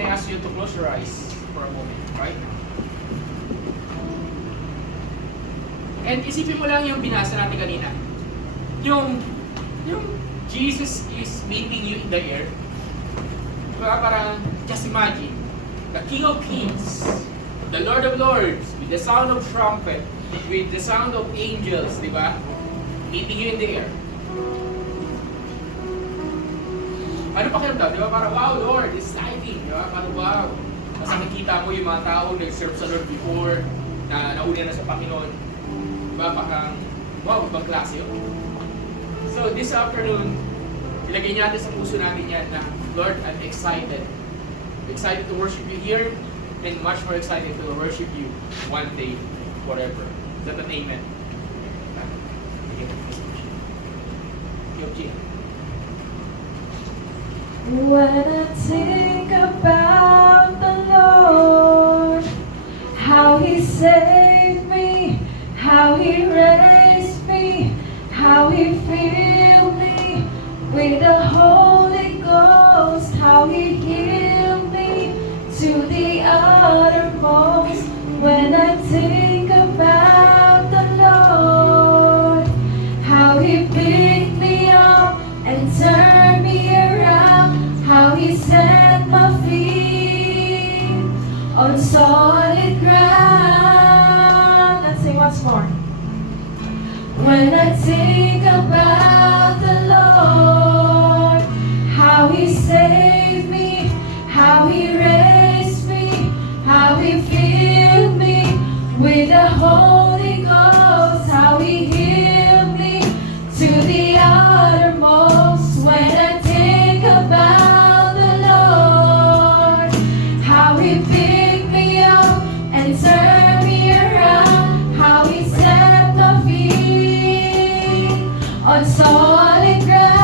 I ask you to close your eyes for a moment, right? And isipin mo lang yung binasa natin kanina. Yung Jesus is meeting you in the air. Diba? Parang, just imagine, the King of Kings, the Lord of Lords, with the sound of trumpet, with the sound of angels, diba? Meeting you in the air. Ano pakiramdam? Diba? Parang, wow, Lord, it's exciting. Diba? Parang, wow. Kasi nakikita mo yung mga tao nag-serve sa Lord before, na nauna na sa Panginoon. Diba? Parang, wow, ibang klase yun. So, this afternoon, ilagay natin sa puso natin yan na, Lord, I'm excited. Excited to worship you here, and much more excited to worship you one day, forever. Is that an amen? When I think about the Lord, how He saved me, how He raised me, how He filled me with the Holy Ghost, how He healed me to the uttermost. When I think about the Lord, how He picked me up and turned me around, how He set my feet on solid ground. Let's sing once more. When I think about the Lord, how He saved me, how He raised me, how He filled me with the Holy Ghost, how He healed me to the uttermost. When I think about the Lord, how He picked me up and turned me around, how He set my feet on solid ground,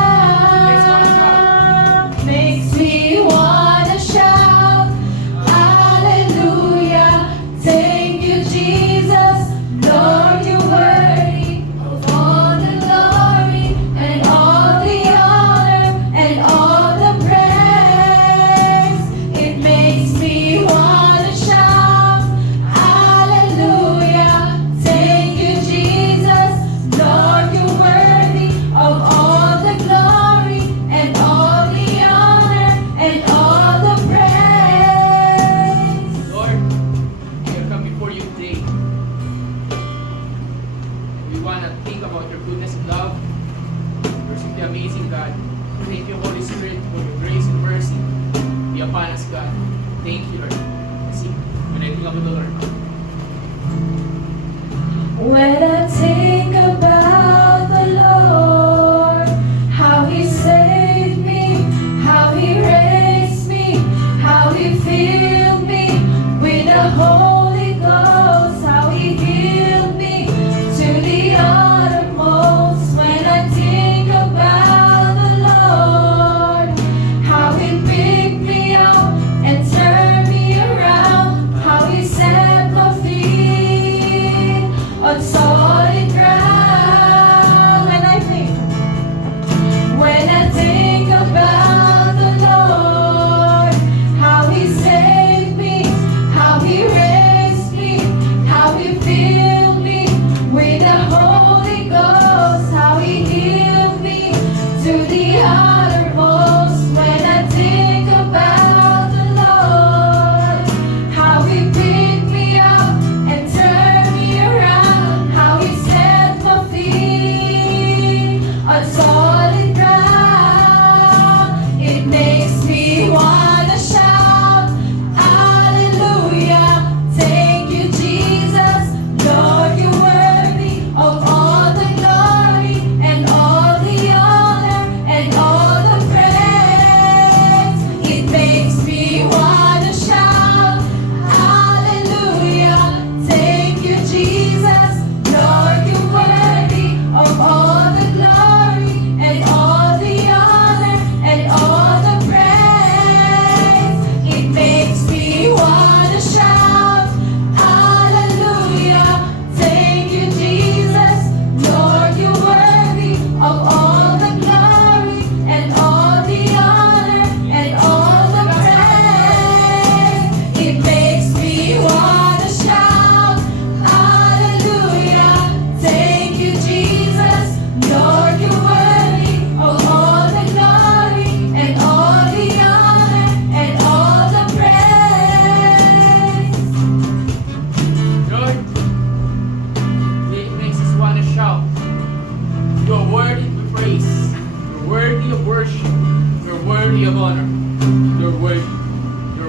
makes me wanna shout, hallelujah, thank you Jesus, Lord, you're worthy of all the glory and all the honor and all the praise. It makes me wanna shout, hallelujah, thank you Jesus, Lord, you're worthy of all the glory and all the honor and all the praise. Lord, we have come before you today. We want to think about your goodness and love. You're simply amazing, God. Thank you, Holy Spirit, for your grace and mercy. Be upon us, God. Thank you, Lord. Kasi, when I think about the Lord, When I think about the Lord, how He saved me, how He raised me, how He filled me with the Holy Ghost, how He healed me to the uttermost. When I think about the Lord, how He picked me up and turned me around, how He set my feet on solid ground.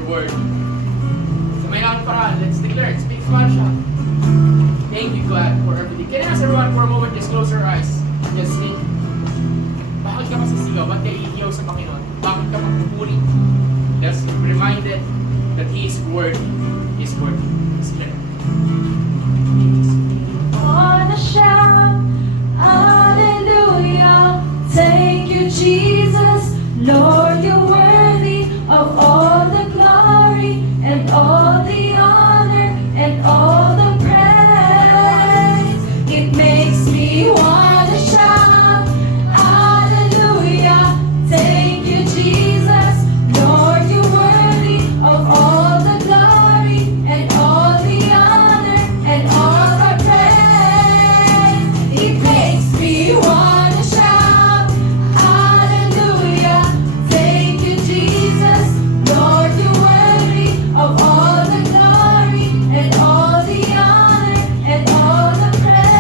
word. Sa may lang paraan, let's declare it. Speak Spanish. Thank you, God, for everything. Can I ask everyone for a moment, just close your eyes. Just think. Bakit ka masisigaw? Ba't ka iiyaw sa Panginoon? Bakit ka magpupuri? Just be reminded that He is worthy. He is worthy. Let's declare. Wanna shout, hallelujah. Thank you, Jesus. Lord, you're worthy of all the glory and all the honor and all the praise. It makes me wanna shout, hallelujah. Thank you, Jesus. Lord, you're worthy of all the glory and all the honor and all the praise. It makes me wanna shout, hallelujah. Thank you, Jesus. Lord, you're worthy of all the glory and all the honor and all the praise.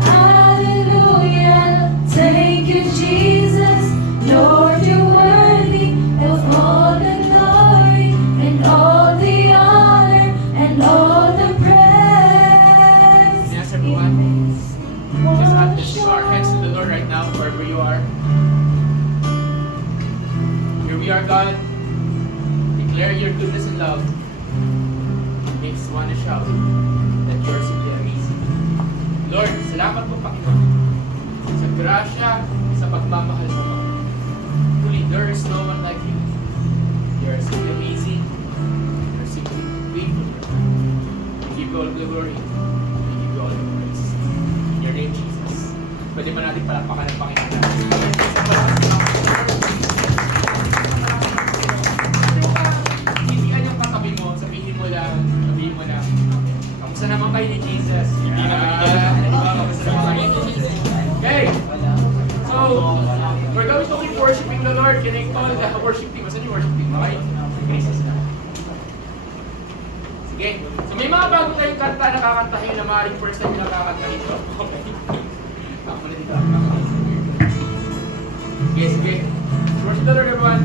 Hallelujah. Thank you, Jesus. Lord, you're worthy of all the glory and all the honor and all the praise. Yes, everyone. Just lift our hands to the Lord right now, wherever you are. Here we are, God. Declare your goodness and love. Makes one to shout that you are simply amazing. Lord, salamat po, Panginoon, sa grasya, sa pagmamahal mo. Truly, there is no one like you. You are simply amazing. You are simply faithful. We give you all the glory. We give you all the praise. In your name, Jesus. Pwede ba natin palakpakan ng Panginoon? Hindi yung katabi mo, sabihin mo lang, kamusta naman kayo ni Jesus? Hindi kamusta naman kayo ni Jesus? Okay, so, we're going to keep worshiping the Lord. Can I call the worship team? Saan yung worship team? Okay? Sige. So, may mga bago tayong kanta na kakantahin na maaaring first time yung nakakanta dito. Okay. Ako na dito. Okay, sige. Worship the Lord, everyone.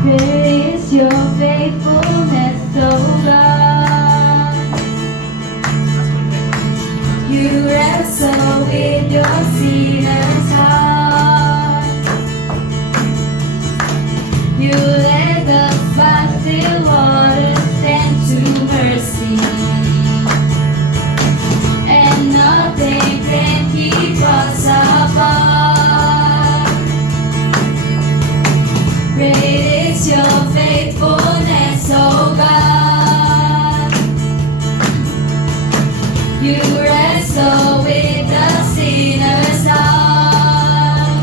Great is your faithfulness, oh God. You wrestle with your sinner's heart. You led us by still waters and to mercy. And nothing can keep us apart. Great is your faithfulness, oh God. You wrestle with the sinner's heart.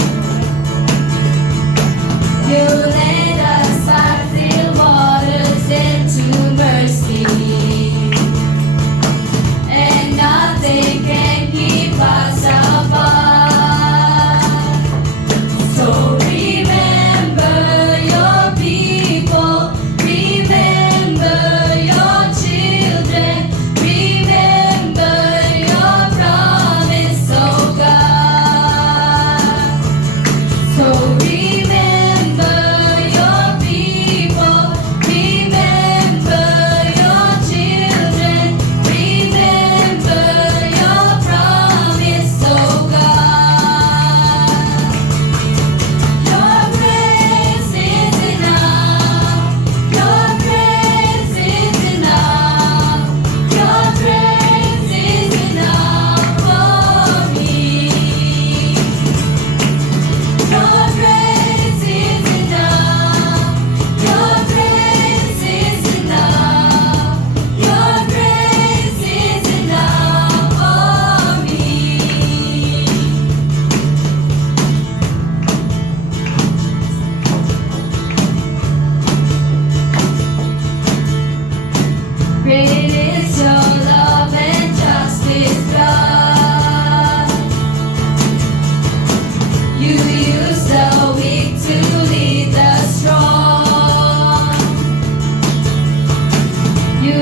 You led us by still waters into mercy. And nothing can keep us apart. So remember your people, remember your children, remember your promise, oh God. So remember your people, remember your children, remember your promise, oh God. Your grace is enough. Your grace is enough. Your grace is enough for me. Your grace is enough. Your grace is enough. Your grace is enough for me. Great is your love and justice, God. You use the weak to lead the strong. You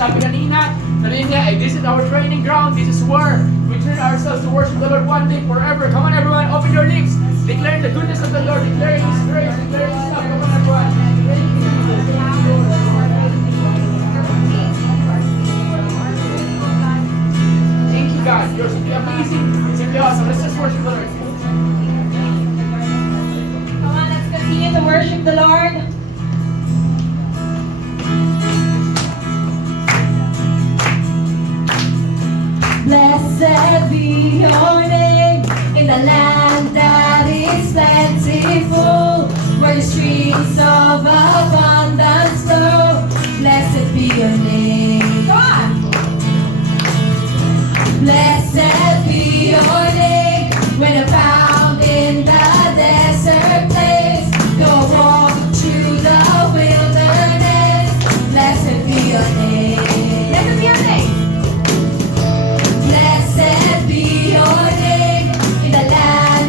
sabi kanina, this is our training ground. This is where we train ourselves to worship the Lord one day forever. Come on, everyone, open your lips. Declare the goodness of the Lord. Declare His grace. Declare His love. Come on, everyone. Thank you, Jesus. Thank you, Lord. Thank you, God. You're simply amazing. Simply awesome. Let's just worship the Lord. Come on, let's continue to worship the Lord. Blessed be your name in the land that is plentiful, where the streams of abundance flow. Blessed be your name. Come on. Blessed be your name when you're found in the desert place. Go walk through the wilderness. Blessed be your name. Blessed be your name. Blessed be your name in the land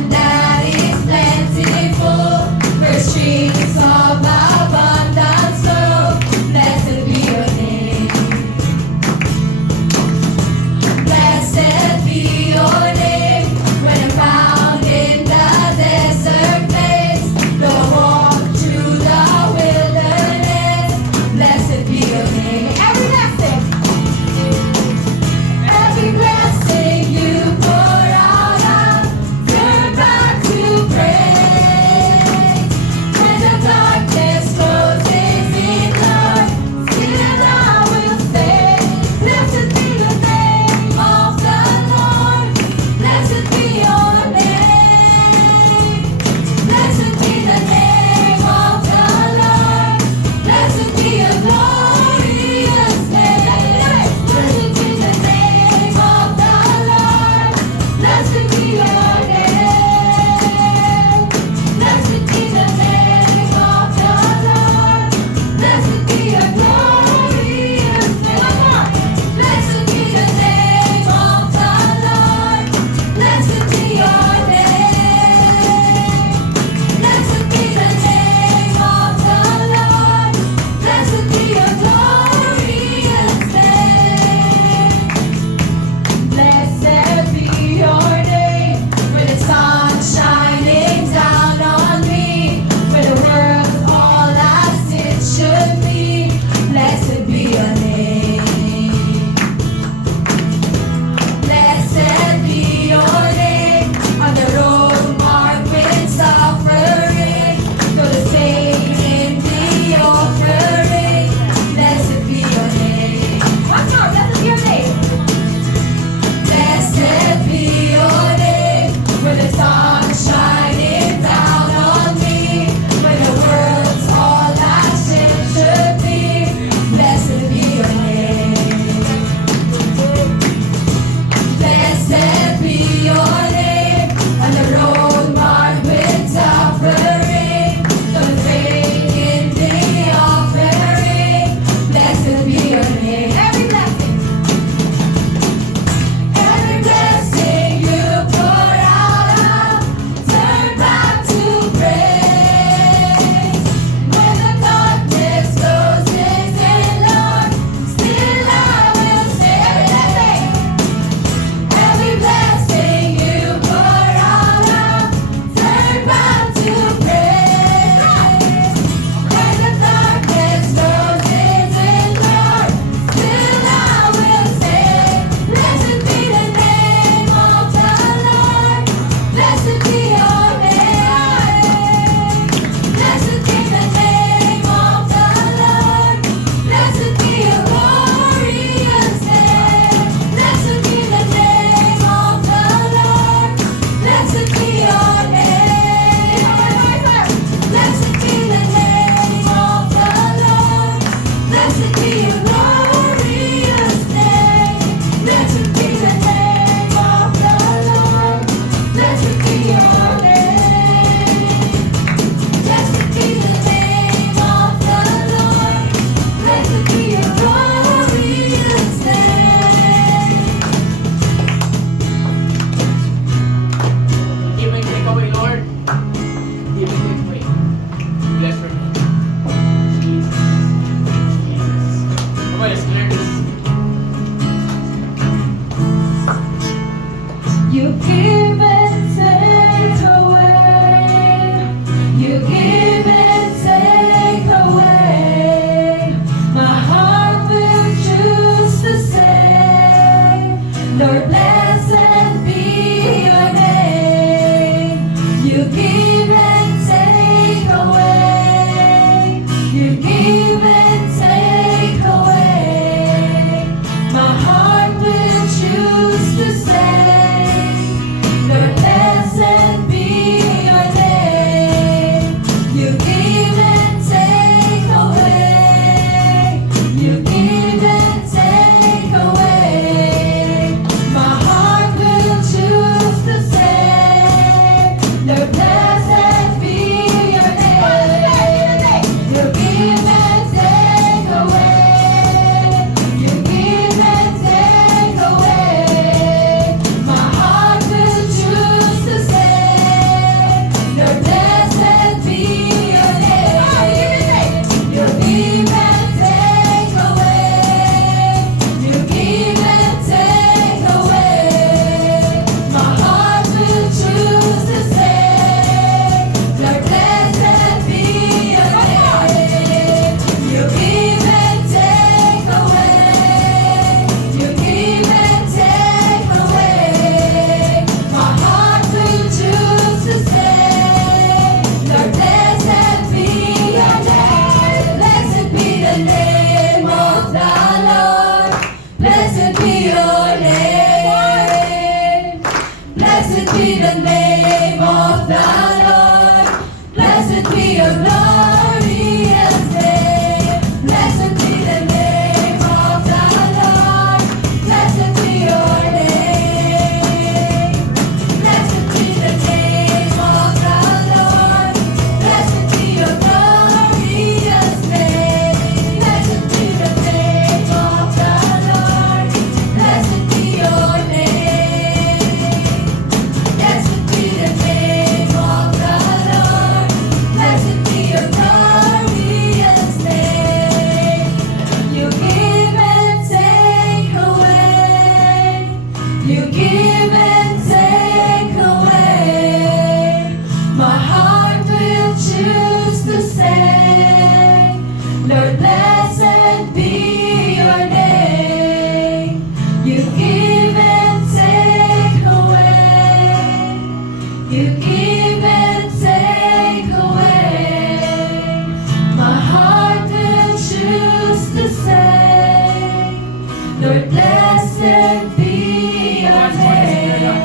Lord, blessed be your name.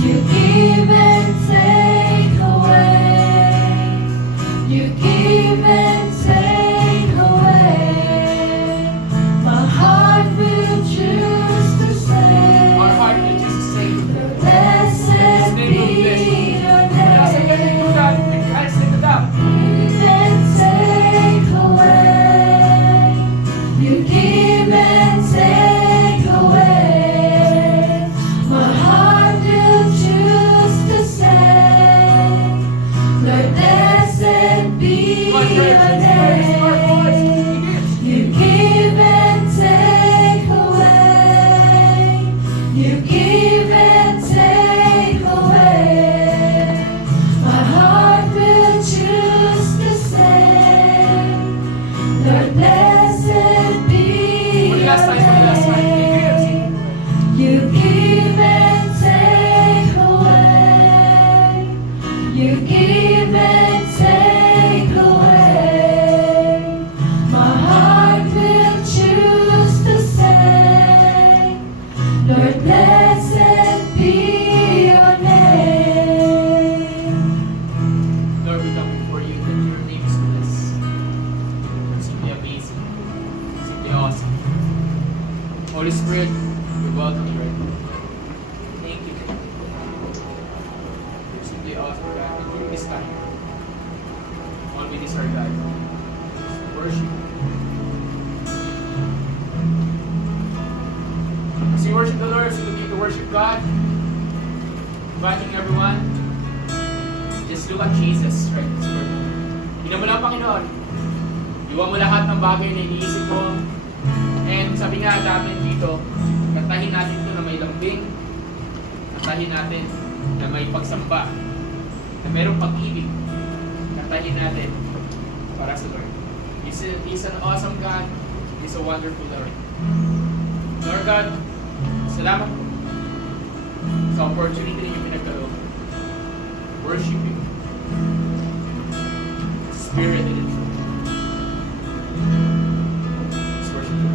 You give and take away. You give and take away. My heart will choose to say, Our heart will just say, blessed be your kaya sa galing mo name. God, nag-hands na ito. Give and take away. You give and take away. My heart will choose to say, Lord, blessed be Come on, your church, let's raise our voice. name. He You give and take away. You give and take away. My heart will choose to say, Lord, blessed be gives. your Last time. He gives. name. You give and take away. You give and take away. My heart will choose to say, Lord, blessed be your name. Lord, we come before you that your name is blessed. You're simply amazing. Simply awesome. Holy Spirit, you're welcome right now. Thank you. You're simply awesome, God. And during this time, all we desire, God, is to worship you. As you worship the Lord, as you continue to worship God, inviting everyone, just look at Jesus right this morning. Tingnan mo lang, Panginoon. Iwan mo lahat ng bagay na iniisip mo. And sabi nga natin dito, kantahin natin ito na may lambing. Kantahin natin na may pagsamba. Na mayroong pag-ibig. Kantahin natin para sa Lord. He's an awesome God. He's a wonderful Lord. Lord God, salamat po sa opportunity na yung pinagkaloob. Worship you. Spirit and in truth. Let's worship you.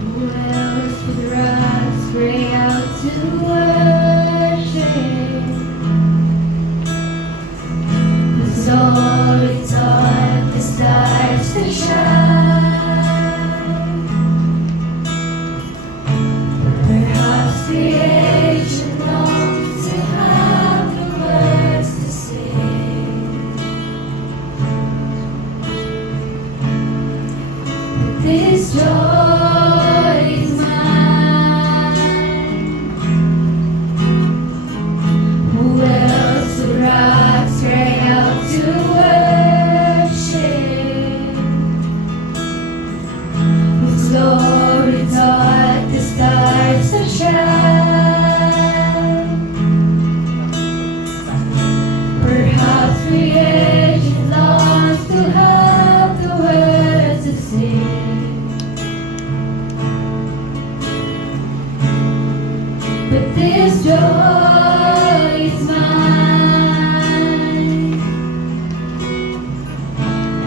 Who else would rise, pray out to worship? The soul is on the stars to shine. Perhaps creation longs to have the words to sing. But this joy is mine. Who else would rise, cry out to worship? Whose glory taught the stars to shine. Perhaps creation longs to have the words to sing. But this joy is mine.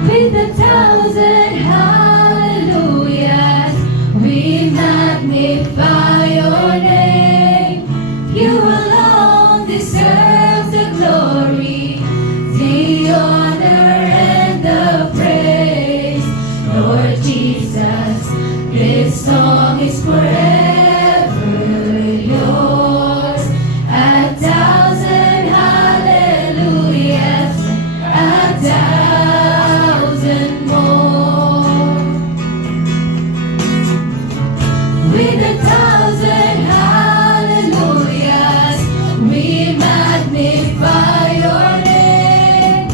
With 1,000 hallelujahs, we magnify your name. You alone deserve the glory, the honor, and the praise. Lord Jesus, this song is forever yours. 1,000 hallelujahs, 1,000 more. With 1,000 hallelujahs, we magnify your name.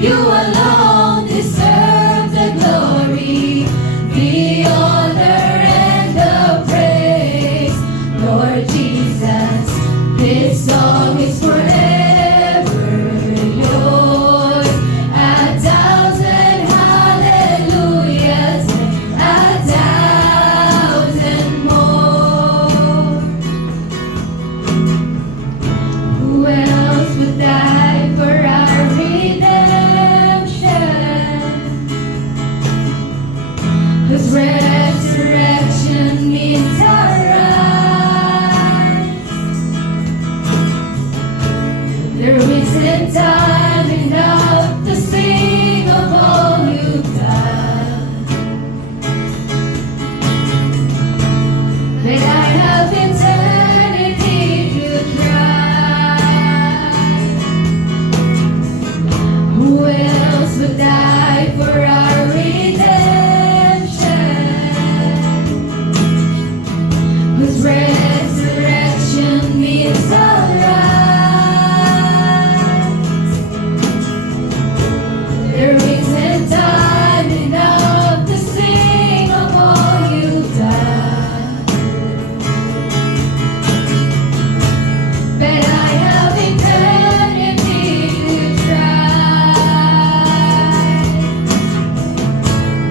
You alone deserve the glory, the honor, and the praise. Lord Jesus, this song is forever yours. 1,000 hallelujahs, 1,000 more. Who else would die for our redemption? else would die for our redemption? Whose resurrection means all right. There isn't time enough to sing of all you've done, but I have eternity to try.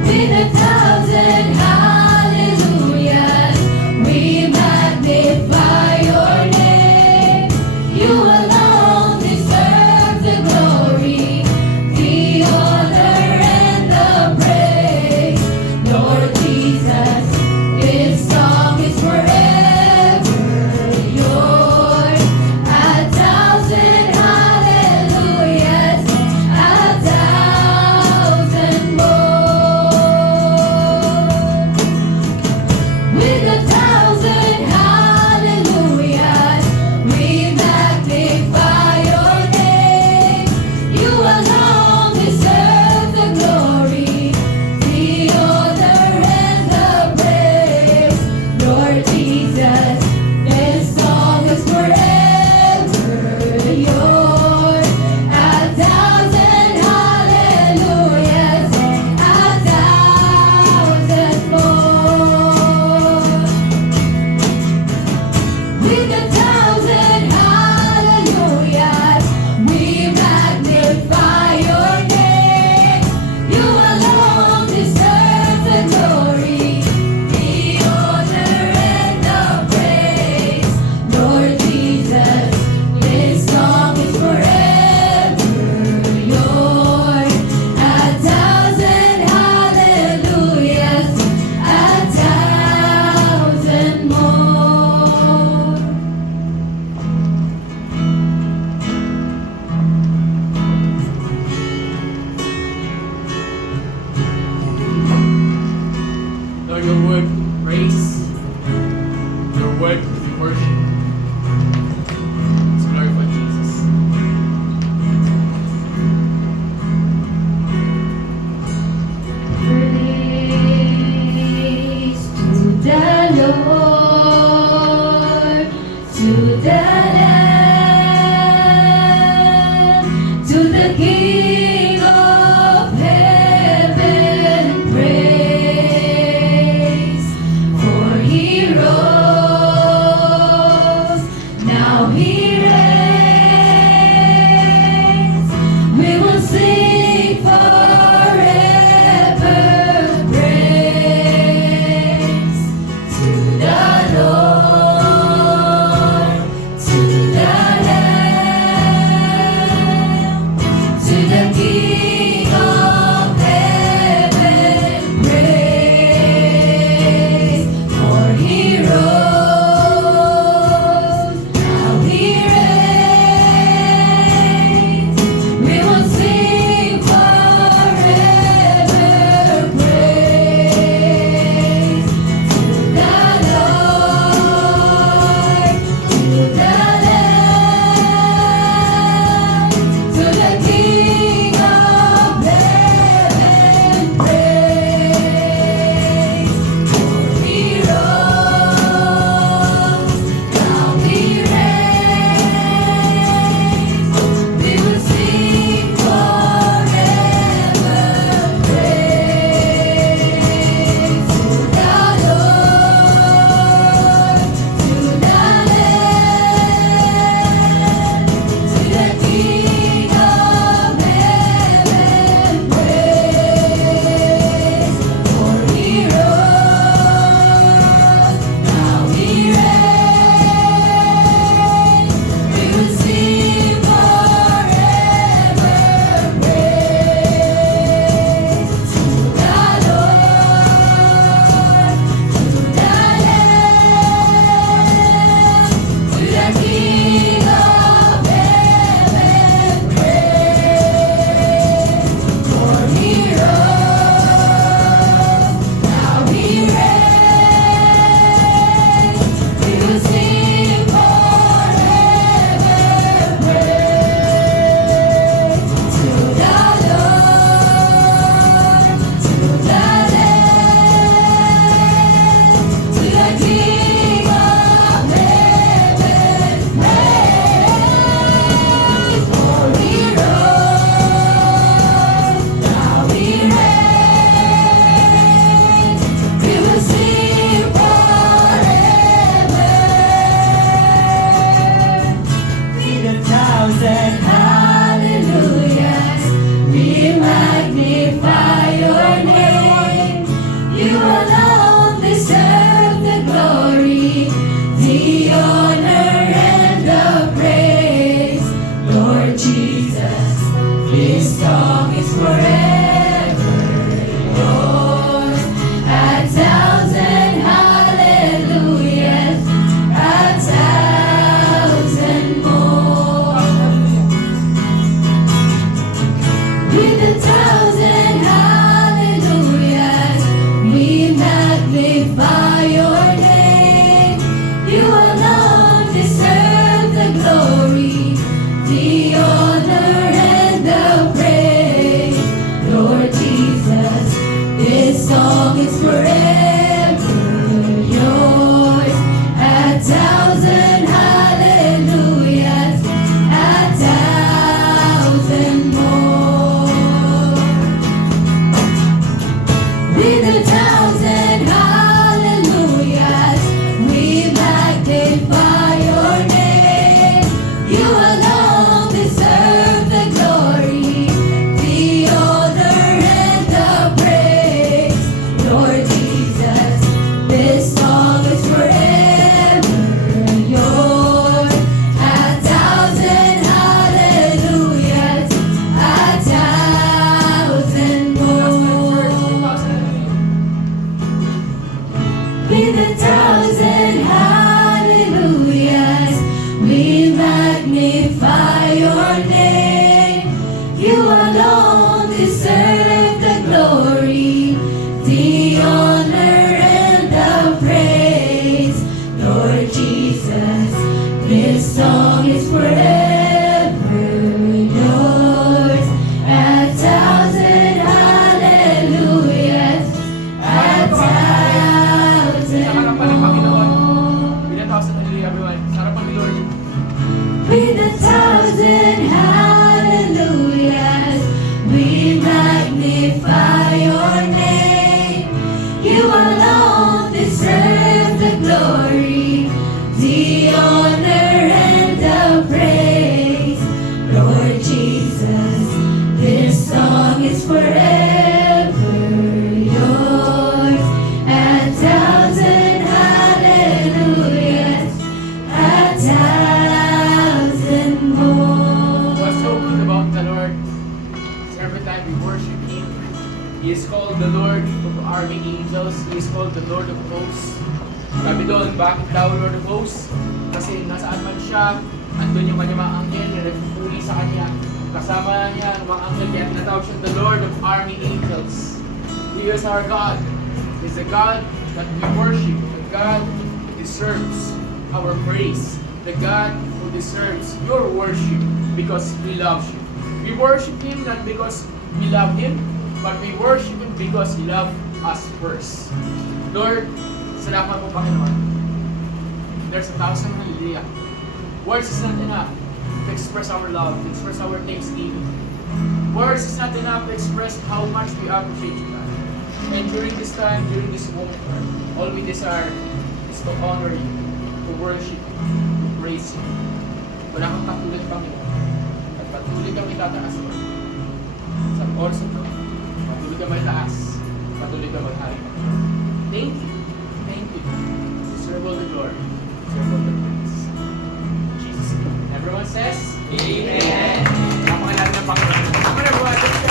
With 1,000 hallelujahs, we magnify your name. You alone deserve the glory, the honor, and the praise. Lord Jesus, this song is forever yours. 1,000 hallelujahs, 1,000 more. With 1,000 hallelujahs, we magnify your name. You alone deserve the glory, the honor, and the praise. Lord Jesus, this song is forever yours. 1,000 hallelujahs, 1,000 more. With 1,000 hallelujahs, we magnify your name. You alone deserve the glory, the honor, and the praise. Lord Jesus, this song is forever yours. 1,000 hallelujahs, 1,000 more. Lord, your word we praise. Your word we worship. Let's glorify Jesus. Praise to the Lord, to the Lamb, to the King of heaven, praise. For he rose, now he reigns. We will sing forever praise to the Lord, to the Lamb, to the King of heaven, praise. For he rose, now he reigns. We will sing forever praise to the Lord, to the Lamb, to the King of alone deserve the glory, the honor, and the praise. Lord Jesus, this song is forever yours. A thousand hallelujahs, a thousand more. With a thousand hallelujah, everyone. Sa harapan ni Lord. With a thousand hallelujahs, we magnify your name. You alone deserve the glory, the honor, and the praise. Lord Jesus, this song is forever yours. A thousand hallelujahs, a thousand more. What's so good about the Lord is every time we worship Him, He is called the Lord of army angels. He is called the Lord of hosts. Sabi doon, bakit daw Lord of hosts? Kasi nasaan man siya, andun yung kanyang mga anghel na nagpupuli sa kanya. Kasama niya ang mga anghel, kaya tinatawag siya the Lord of army angels. He is our God. He is the God that we worship, the God who deserves our praise, the God who deserves your worship because He loves you. We worship Him not because we love Him, but we worship Him because He loved us first. Lord, salamat po Panginoon. There's a thousand hallelujah. Words is not enough to express our love, to express our thanksgiving. Words is not enough to express how much we appreciate you, God. And during this time, during this moment, Lord, all we desire is to honor you, to worship you, to praise you. Wala kang katulad, Panginoon. At patuloy kang itataas, Lord. Sa oras ito, patuloy ka mataas, patuloy ka maghari. Thank you. Thank you. Deserve all the glory. Deserve all the praise. In Jesus' name. Everyone says, Amen. Napakalalim ng Panginoon. Come on, everyone. Let's go.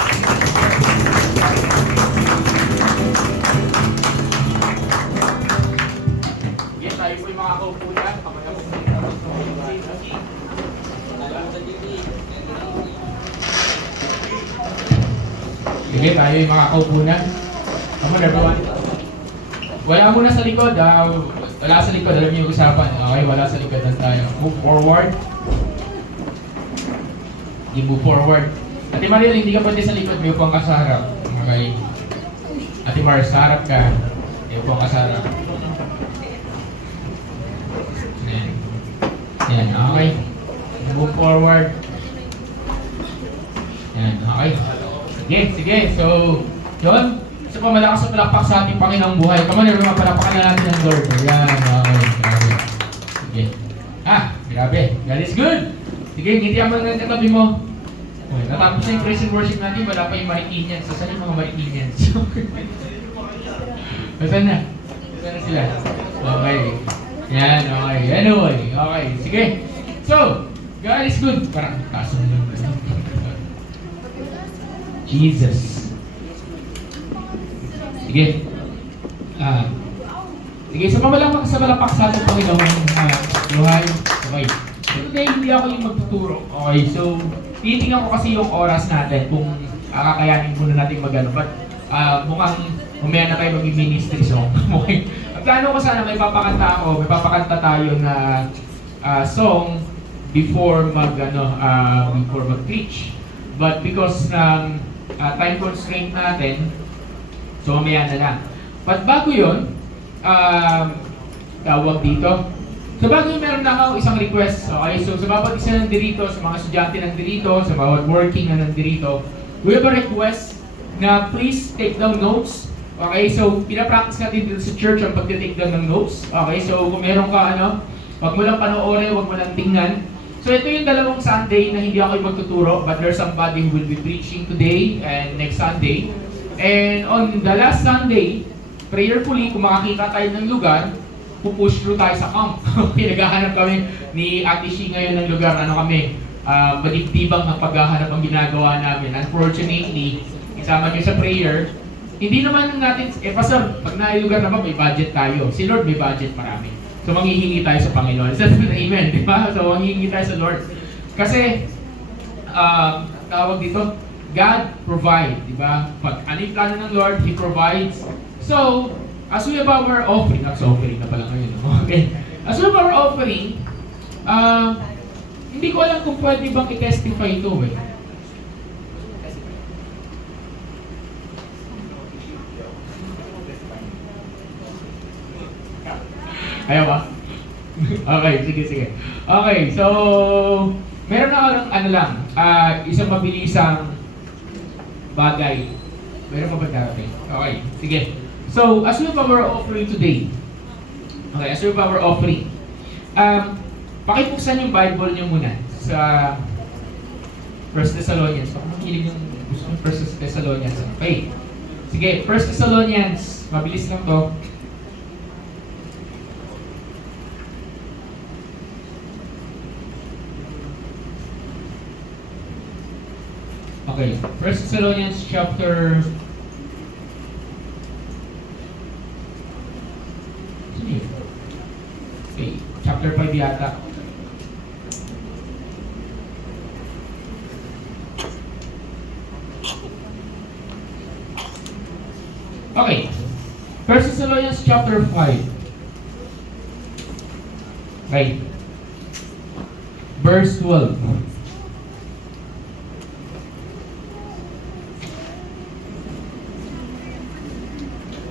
Sige, tayo po yung mga kaupo dyan. Kamaya po po. Sige, tayo yung mga kaupo na. Come on, everyone. Wala muna sa likod. Wala sa likod. Alam niyo yung usapan. Okay, wala sa likod. Dan tayo. Move forward. Move forward. Ate Mariel, hindi ka pwede sa likod. May upang ka sa harap. Okay. Ate Mar, sa harap ka. May upang ka sa harap. Yan. Yan. Okay. Move forward. Yan. Okay. Sige, sige. So, yun. Isa pa malakas sa palakpak sa ating Panginoong buhay. Come on, everyone, palakpakan na natin ang Lord. Ayan, okay, grabe. Sige. Grabe. God is good. Sige, ngitihan mo ng katabi mo. Okay, natapos na yung praise and worship natin, wala pa yung Marikinians. So, saan yung mga Marikinians? Saan na? Saan na sila? Okay. Yan, okay. Anyway, okay. Sige. So, God is good. Parang taas na yung Jesus. Sige. Sige, sa pamalapak sa ating Panginoon buhay. Okay. So today, hindi ako yung magtuturo. Okay, so titingnan ko kasi yung oras natin kung kakayanin muna natin mag-ano. But mukhang umaya na tayo maging ministry song. Okay. Ang plano ko sana may papakanta tayo na song before mag-preach. But because ng time constraint natin, so mamaya na lang. But bago yun, tawag dito. So bago yun, meron na ako isang request. Okay, so sa bawat isa nandirito, sa mga estudyante nandirito, sa bawat working na nandirito, we have a request na please take down notes. Okay, so pinapractice natin dito sa church ang pag-take down ng notes. Okay, so kung meron ka wag mo lang panoorin, wag mo lang tingnan. So ito yung dalawang Sunday na hindi ako yung magtuturo, but there's somebody who will be preaching today and next Sunday. And on the last Sunday, prayerfully, kung makakita tayo ng lugar, pupush through tayo sa camp. Pinaghahanap kami ni Ate Shi ngayon ng lugar. Madibdibang ang paghahanap ang ginagawa namin. Unfortunately, isama nyo sa prayer, hindi naman natin, Pastor, pag nailugar na ba, may budget tayo. Si Lord may budget marami. So, manghihingi tayo sa Panginoon. Amen, di ba? So, manghihingi tayo sa Lord. Kasi, tawag dito, God provide, di ba? Pag ano yung plano ng Lord, He provides. So, as we have our offering, offering na pala ngayon, no? Okay. As we have our offering, hindi ko alam kung pwede bang i-testify ito eh. Ayaw ba? Okay, sige. Okay, so meron na ako ng ano lang, isang mabilisang bagay. Meron pa ba darating? Okay, sige. So, as we have our offering today, pakibuksan yung Bible niyo muna sa 1 Thessalonians. Baka makilig yung gusto ng 1 Thessalonians. Okay. Sige, 1 Thessalonians. Mabilis lang to. Okay, 1 Thessalonians chapter... Okay, chapter 5 yata. Okay, 1 Thessalonians chapter 5. Okay. Verse 12.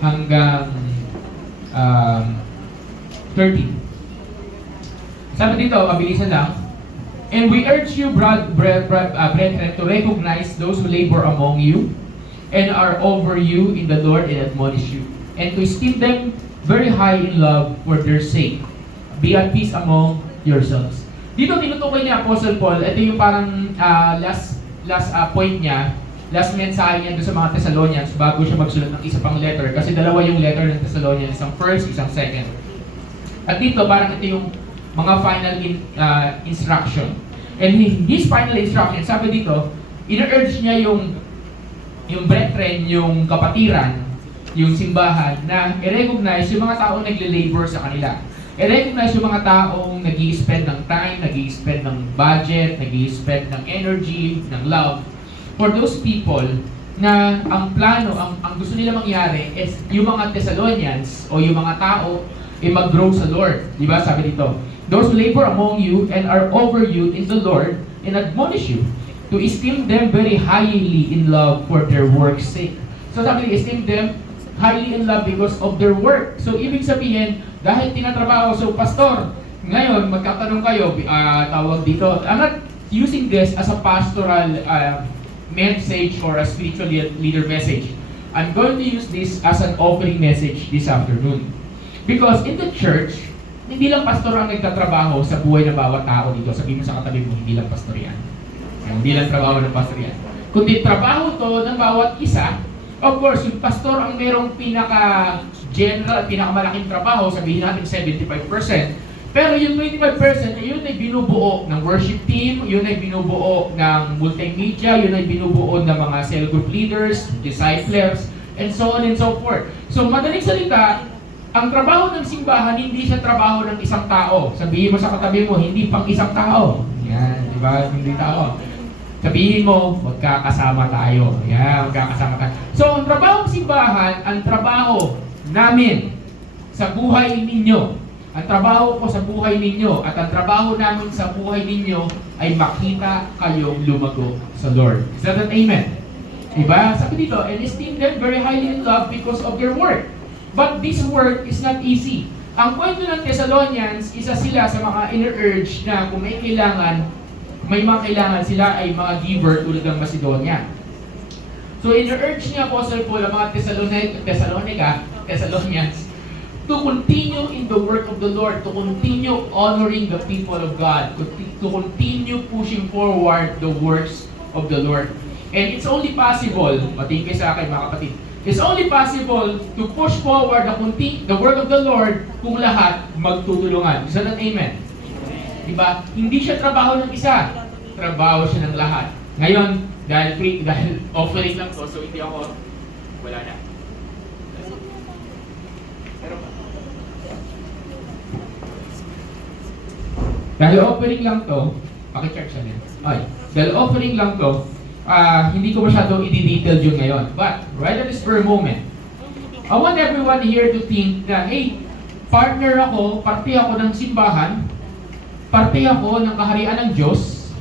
Hanggang 30. Sabi dito, mabilisan lang. And we urge you, brethren, to recognize those who labor among you and are over you in the Lord and admonish you, and to esteem them very high in love for their sake. Be at peace among yourselves. Dito tinutukoy ni Apostle Paul, ito yung parang last point niya, last mensahe niya doon sa mga Thessalonians bago siya magsulat ng isa pang letter. Kasi dalawa yung letter ng Thessalonians, isang first, isang second. At dito, parang ito yung mga final instruction. And his final instruction, sabi dito, ina-urge niya yung brethren, yung kapatiran, yung simbahan, na i-recognize yung mga taong nagle-labor sa kanila. I-recognize yung mga taong nag-i-spend ng time, nag-i-spend ng budget, nag-i-spend ng energy, ng love, for those people na ang plano, ang gusto nila mangyari is yung mga Thessalonians o yung mga tao ay mag-grow sa Lord. Di ba? Sabi dito, those who labor among you and are over you in the Lord and admonish you to esteem them very highly in love for their work's sake. So sabi, esteem them highly in love because of their work. So ibig sabihin, dahil tinatrabaho, so pastor, ngayon magkatanong kayo, tawag dito, I'm not using this as a pastoral message or a spiritual leader message. I'm going to use this as an offering message this afternoon. Because in the church, hindi lang pastor ang nagtatrabaho sa buhay ng bawat tao dito. Sabihin mo sa katabi mo, hindi lang pastor yan. Hindi lang trabaho ng pastor yan. Kundi trabaho to ng bawat isa. Of course, yung pastor ang merong pinaka-general, pinakamalaking trabaho, sabihin natin 75%. Pero yung 25%, yun ay binubuo ng worship team, yun ay binubuo ng multimedia, yun ay binubuo ng mga cell group leaders, disciplers, and so on and so forth. So, madaling salita, ang trabaho ng simbahan, hindi siya trabaho ng isang tao. Sabihin mo sa katabi mo, hindi pang isang tao. Yan, di ba? Hindi tao. Sabihin mo, magkakasama tayo. Yan, magkakasama tayo. So, ang trabaho ng simbahan, ang trabaho namin sa buhay ninyo, ang trabaho ko sa buhay ninyo at ang trabaho namin sa buhay ninyo ay makita kayong lumago sa Lord. Is that an amen? Diba? Sabi dito, and esteem them very highly in love because of their work. But this work is not easy. Ang kwento ng Thessalonians, isa sila sa mga ina-urge na kung may mga kailangan sila ay mga giver tulad ng Macedonia. So ina-urge niya Apostle Paul ang mga Thessalonians to continue in the work of the Lord, to continue honoring the people of God, to continue pushing forward the works of the Lord. And it's only possible, matingin sa akin mga kapatid, it's only possible to push forward the work of the Lord kung lahat magtutulungan. Is that an amen? Diba? Hindi siya trabaho ng isa, trabaho siya ng lahat. Ngayon, dahil offering lang to, so hindi ako, wala na. Dahil offering lang to, pakicharge siya niya. Ay, dahil offering lang to, hindi ko masyado i-detail yun ngayon. But, right at this very moment, I want everyone here to think na, hey, partner ako, parte ako ng simbahan, parte ako ng kaharian ng Diyos,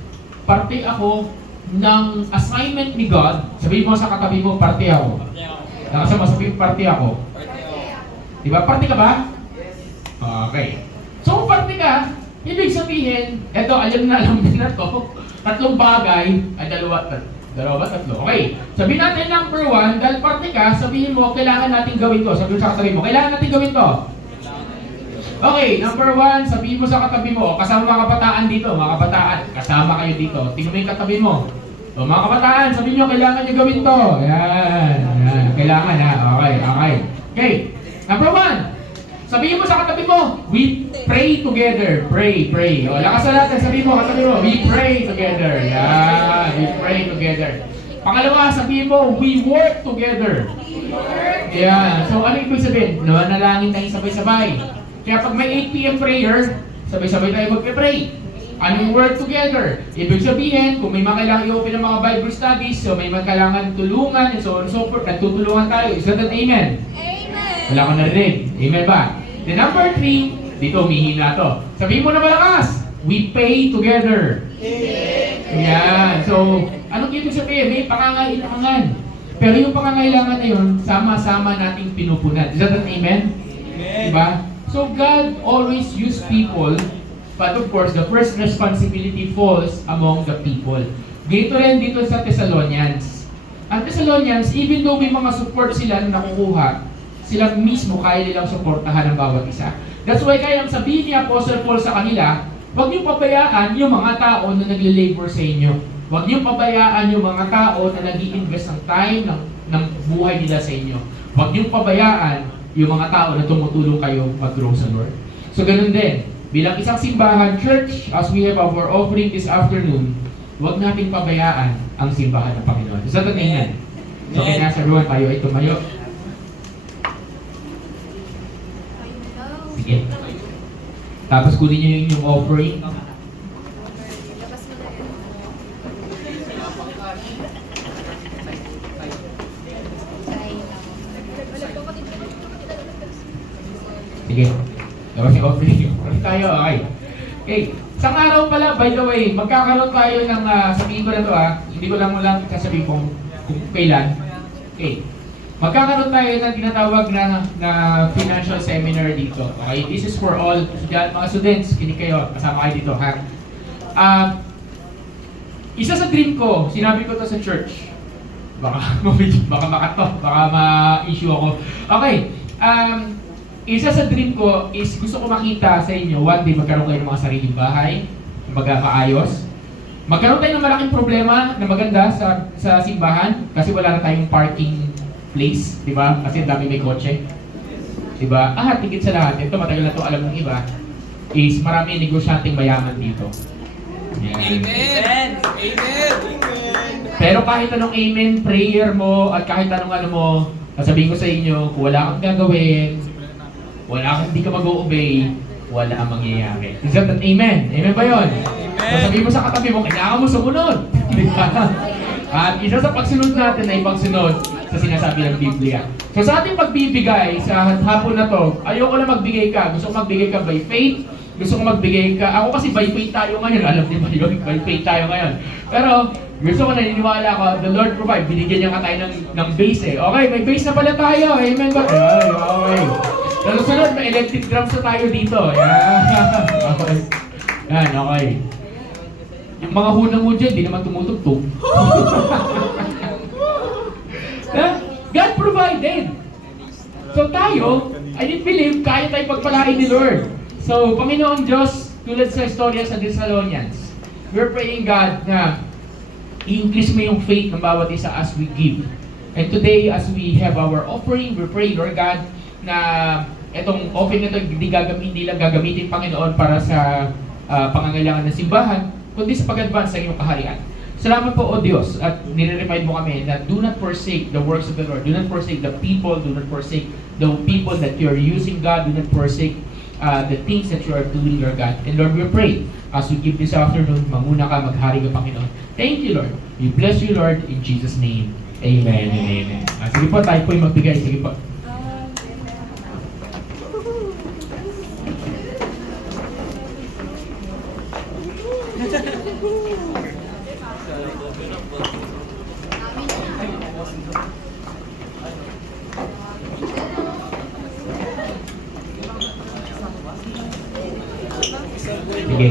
parte ako ng assignment ni God. Sabihin mo sa katabi mo, parte ako. Nakasama, sabihin, parte ako. Diba? Parte ka ba? Okay. So, kung parte ka, ibig sabihin, eto, alam na to, tatlong bagay, ay dalawa ba? Tatlo. Okay. Sabihin natin number 1, dahil parte ka, sabihin mo, kailangan natin gawin to. Sabihin sa katabi mo, kailangan natin gawin to. Okay, number 1, sabihin mo sa katabi mo, kasama mga kabataan dito, mga kabataan, kasama kayo dito. Tingnan mo yung katabi mo. O, mga kabataan, sabihin nyo, kailangan nyo gawin to. Yan. Kailangan ha. Okay. Okay. Number 1, sabihin mo sa katabi mo, we pray together. Pray. O, lakasan natin, sabihin mo, katabi mo, we pray together. Yan. We pray together. Pangalawa, sabihin mo, we work together. Yan. So, ano ibig sabihin? Nanalangin tayo sabay-sabay. Kaya pag may 8 p.m. prayer, sabay-sabay tayo magpe-pray. Anong work together? Ibig sabihin, kung may mga kailangan i-open ng mga Bible studies, so may mga kailangan tulungan, and so on and so forth, nagtutulungan tayo. Is that an amen? Amen. Wala ko narinig. Amen ba? The number 3, dito umihina to. Sabihin mo na malakas, we pay together. Yan. So, anong ibig sabihin? May pangangailangan. Pero yung pangangailangan na yun, sama-sama nating pinupunan. Is that an amen? Diba? So, God always use people. But of course, the first responsibility falls among the people. Ganito rin dito sa Thessalonians. Ang Thessalonians, even though may mga support sila na nakukuha, sila mismo kaya nilang suportahan ang bawat isa. That's why kaya ang sabihin ni Apostle Paul sa kanila, huwag niyong pabayaan yung mga tao na nagle-labor sa inyo. Huwag niyong pabayaan yung mga tao na nag-i-invest ng time, ng buhay nila sa inyo. Huwag niyong pabayaan yung mga tao na tumutulong kayo mag-grow sa Lord. So ganun din. Bilang isang simbahan, church, as we have our offering this afternoon, huwag nating pabayaan ang simbahan ng Panginoon. Is that an amen? So, kaya nasa ruwan tayo ay tumayo. Sige. Tapos kunin niyo yung inyong offering. Sige. Labas yung offering. Tayo, okay. Okay. Isang araw pala, by the way, magkakaroon tayo ng, sabihin ko na to hindi ko lang sasabihin kung kailan. Okay. Magkakaroon tayo ng tinatawag na financial seminar dito. Okay, this is for all mga students, kinig kayo, kasama kayo dito, ha? Isa sa dream ko, sinabi ko to sa church. Baka makato, baka ma-issue ako. Okay, isa sa dream ko is gusto ko makita sa inyo, one day magkaroon kayo ng mga sariling bahay, maayos. Magkaroon tayo ng malaking problema na maganda sa simbahan kasi wala na tayong parking place, di ba? Kasi ang dami may kotse. Di ba? Tigit sa lahat, ito matagal na ito alam ng iba, is marami negosyanteng mayaman dito. Yan. Amen! Amen! Pero kahit anong amen, prayer mo, at kahit anong ano mo, sasabihin ko sa inyo, kung wala kang gagawin, hindi ka mag-o-obey, wala ang mangyayari. Is that an amen? Amen ba yun? Amen! So sabihin mo sa katabi mo, kailangan mo sumunod. At isa sa pagsunod natin ay pagsunod sa sinasabi ng Biblia. So sa ating pagbibigay sa hapon na to, ayoko na magbigay ka. Gusto ko magbigay ka by faith. Gusto ko magbigay ka. Ako kasi by faith tayo ngayon. Alam niyo ba yun? By faith tayo ngayon. Pero gusto ko naniniwala ko, the Lord provide. Binigyan niya ka tayo ng base eh. Okay, may base na pala tayo. Amen ba? Ay, okay. Pero sunod, may electric drums na tayo dito. Yan. Okay. Yan, okay. Yung mga hunang mo dyan, di naman tumutugtog. God provided. So tayo, I didn't believe, kaya tayo pagpalain ni Lord. So, Panginoon Diyos, tulad sa istorya sa Thessalonians, we're praying God na i-increase mo yung faith ng bawat isa as we give. And today, as we have our offering, we're praying, Lord God, na itong offering na ito, hindi lang gagamitin, Panginoon, para sa pangangailangan ng simbahan, kundi sa pag-advance sa iyong kaharian. Salamat po, O Diyos, at nire-remind mo kami na do not forsake the works of the Lord. Do not forsake the people. Do not forsake the people that you are using, God. Do not forsake the things that you are doing, Lord God. And Lord, we pray as we give this afternoon, manguna ka, maghari ka, Panginoon. Thank you, Lord. We bless you, Lord, in Jesus' name. Amen and amen. Sige po, tayo po yung magbigay. Sige po. Sige.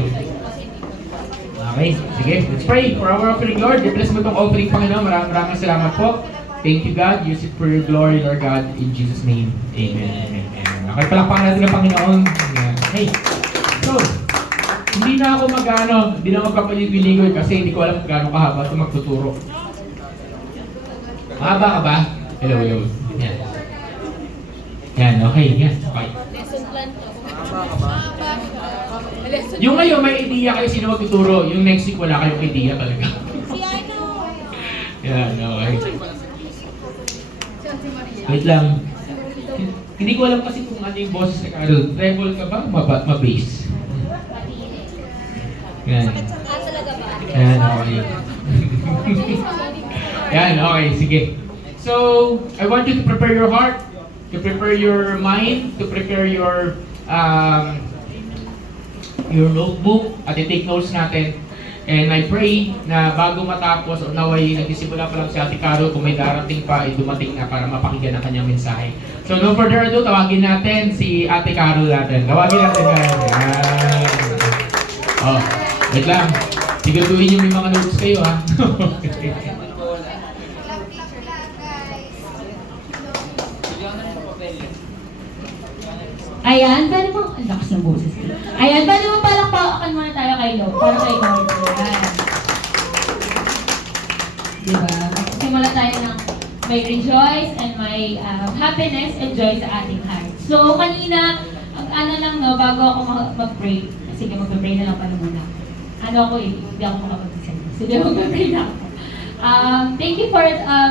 Okay, sige. Let's pray for our offering, Lord. I-bless mo itong offering, Panginoon. Maraming salamat po. Thank you, God. Use it for your glory, Lord God. In Jesus' name. Amen. Amen. Amen. Okay, palakpakan natin ang Panginoon. Ayan. Hey. So, hindi na ako hindi na magpapaligoy kasi hindi ko alam kung gaano kahaba ito magtuturo. Mahaba ka ba? Hello, hello. Yan. Yan, okay. Yan, okay. Lesson plan to. Yung ngayon, may idea kayo sino magtuturo. Yung next week, wala kayong idea talaga. Si ano? Yan, okay. Wait lang. Hindi ko alam kasi kung ano yung boses ni Carol. Treble ka ba? Ma-bass? Yan. Talaga ba? Yan, okay. Yan, okay. Sige. So, I want you to prepare your heart, to prepare your mind, to prepare your notebook at i-take notes natin. And I pray na bago matapos o naway nagsisimula pa lang si Ate Caro, kung may darating pa, ay dumating na para mapakinggan ang kanyang mensahe. So no further ado, tawagin natin si Ate Caro natin. Tawagin natin guys. Yan. Oh, wait lang. Siguraduhin niyo may mga notes kayo ha. Ayan, pwede mo, ang lakas ng boses ko. Ayan, pwede mo palakpakan muna tayo kay Lord, para kay Lord. Ayan. Diba? Simula tayo ng may rejoice and may happiness and joy sa ating heart. So, kanina, ano lang no, bago ako mag-pray, sige, mag-pray na lang pala muna. Ano ako hindi ako makapag-decide. Sige, mag-pray na ako. Thank you for,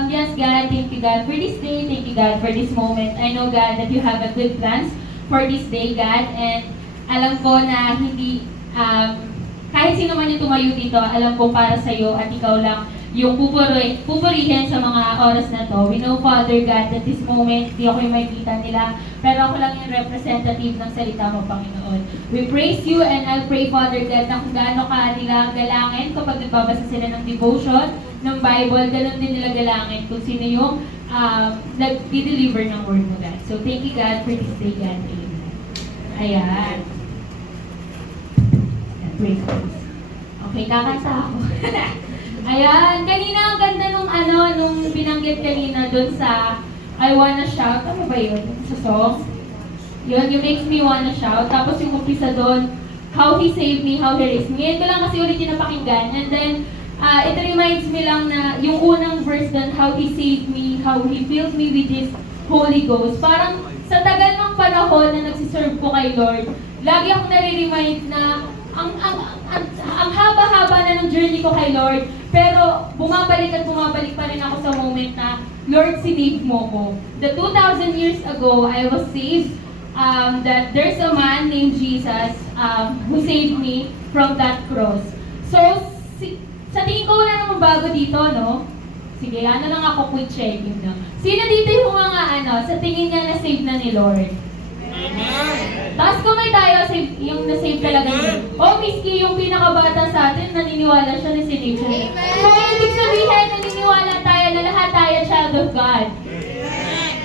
yes God, thank you God for this day, thank you God for this moment. I know God that you have a good plans for this day, God, and alam ko na hindi, kahit sino man yung tumayo dito, alam ko para sa'yo at ikaw lang yung pupurihin sa mga oras na to. We know, Father God, that this moment, di ako yung makikita nila, pero ako lang yung representative ng salita mo, Panginoon. We praise you and I'll pray, Father God, na kung gaano ka nila galangin kapag nagbabasa sila ng devotion, ng Bible, ganun din nila galangin kung sino yung nag-deliver ng word mo, God. So, thank you, God, for this day, God. Amen. Ayan. Praise God. Okay, kakanta ako. Ayan, kanina ang ganda nung binanggit kanina dun sa I Wanna Shout. Ano ba yun? Sa song? Yun, you makes me wanna shout. Tapos yung umpisa dun, how He saved me, how He raised me. Ngayon ko lang kasi ulit yung napakinggan. And then, it reminds me lang na yung unang verse dun, how He saved me, how He filled me with His Holy Ghost. Parang sa tagal ng panahon na nagsiserve ko kay Lord, lagi akong nare-remind na ang haba-haba na ng journey ko kay Lord, pero bumabalik at bumabalik pa rin ako sa moment na, Lord, sinave mo ko. The 2,000 years ago, I was saved, that there's a man named Jesus who saved me from that cross. So, sa tingin ko wala namang bago dito, no? Sige, ano lang ako quick checking, no? Sino dito yung mga sa tingin niya na-save na ni Lord? Tapos kumay tayo, yung na-save talaga niya. O, miski yung pinakabata sa atin, naniniwala siya na sinave siya. So, ibig sabihin, naniniwala tayo na lahat tayo child of God.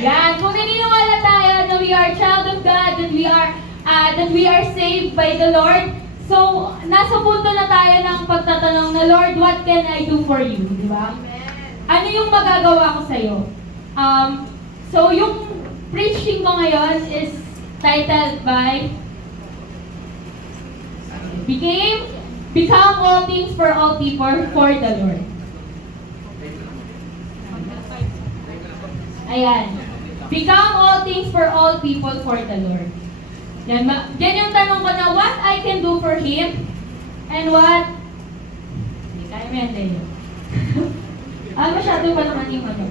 Yan, kung naniniwala tayo na we are child of God, that we are saved by the Lord, so, nasa punto na tayo ng pagtatanong na, Lord, what can I do for you? Di ba? Ano yung magagawa ko sa'yo? So, yung preaching ko ngayon is titled by Become all things for all people for the Lord. Ayan. Become all things for all people for the Lord. Yan yung tanong ko na, what I can do for Him and what... Hindi, kaya mo yan din. Masyado pa naman yung ano.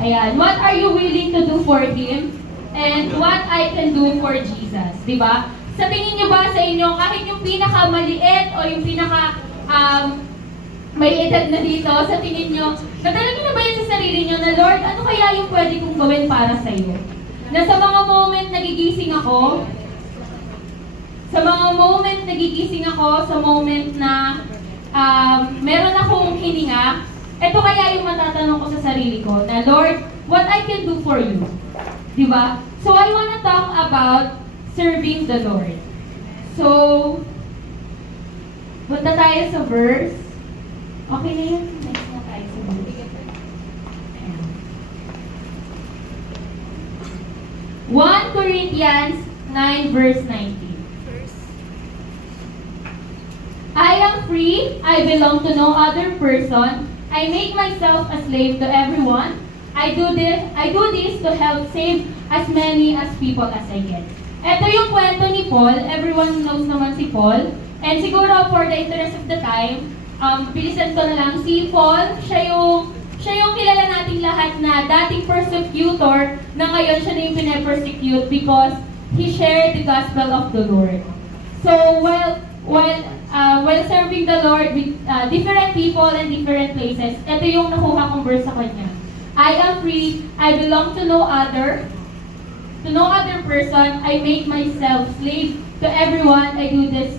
Ayan. What are you willing to do for Him? And what I can do for Jesus. Diba? Sa tingin nyo ba sa inyo, kahit yung pinakamaliit o yung may edad na dito, sa tingin nyo, natanong nyo na ba yan sa sarili nyo na, Lord, ano kaya yung pwede kong gawin para sa iyo? Na sa mga moment nagigising ako, sa moment na meron akong hininga, ito kaya yung matatanong ko sa sarili ko, na Lord, what I can do for you? Diba? So I wanna talk about serving the Lord. So, punta tayo sa verse. Okay na yun? Next na tayo sa verse. Ayan. 1 Corinthians 9 verse 19. I am free, I belong to no other person. I make myself a slave to everyone. I do this to help save as many as people as I can. Ito yung kwento ni Paul. Everyone knows naman si Paul. And siguro for the interest of the time, bilisan ko na lang. Si Paul, siya yung kilala nating lahat na dating persecutor na ngayon siya na yung pinapersecute because he shared the gospel of the Lord. So while serving the Lord with different people and different places, ito yung nakuha kong verse sa kanya. I am free, I belong to no other person. I make myself slave to everyone. I do this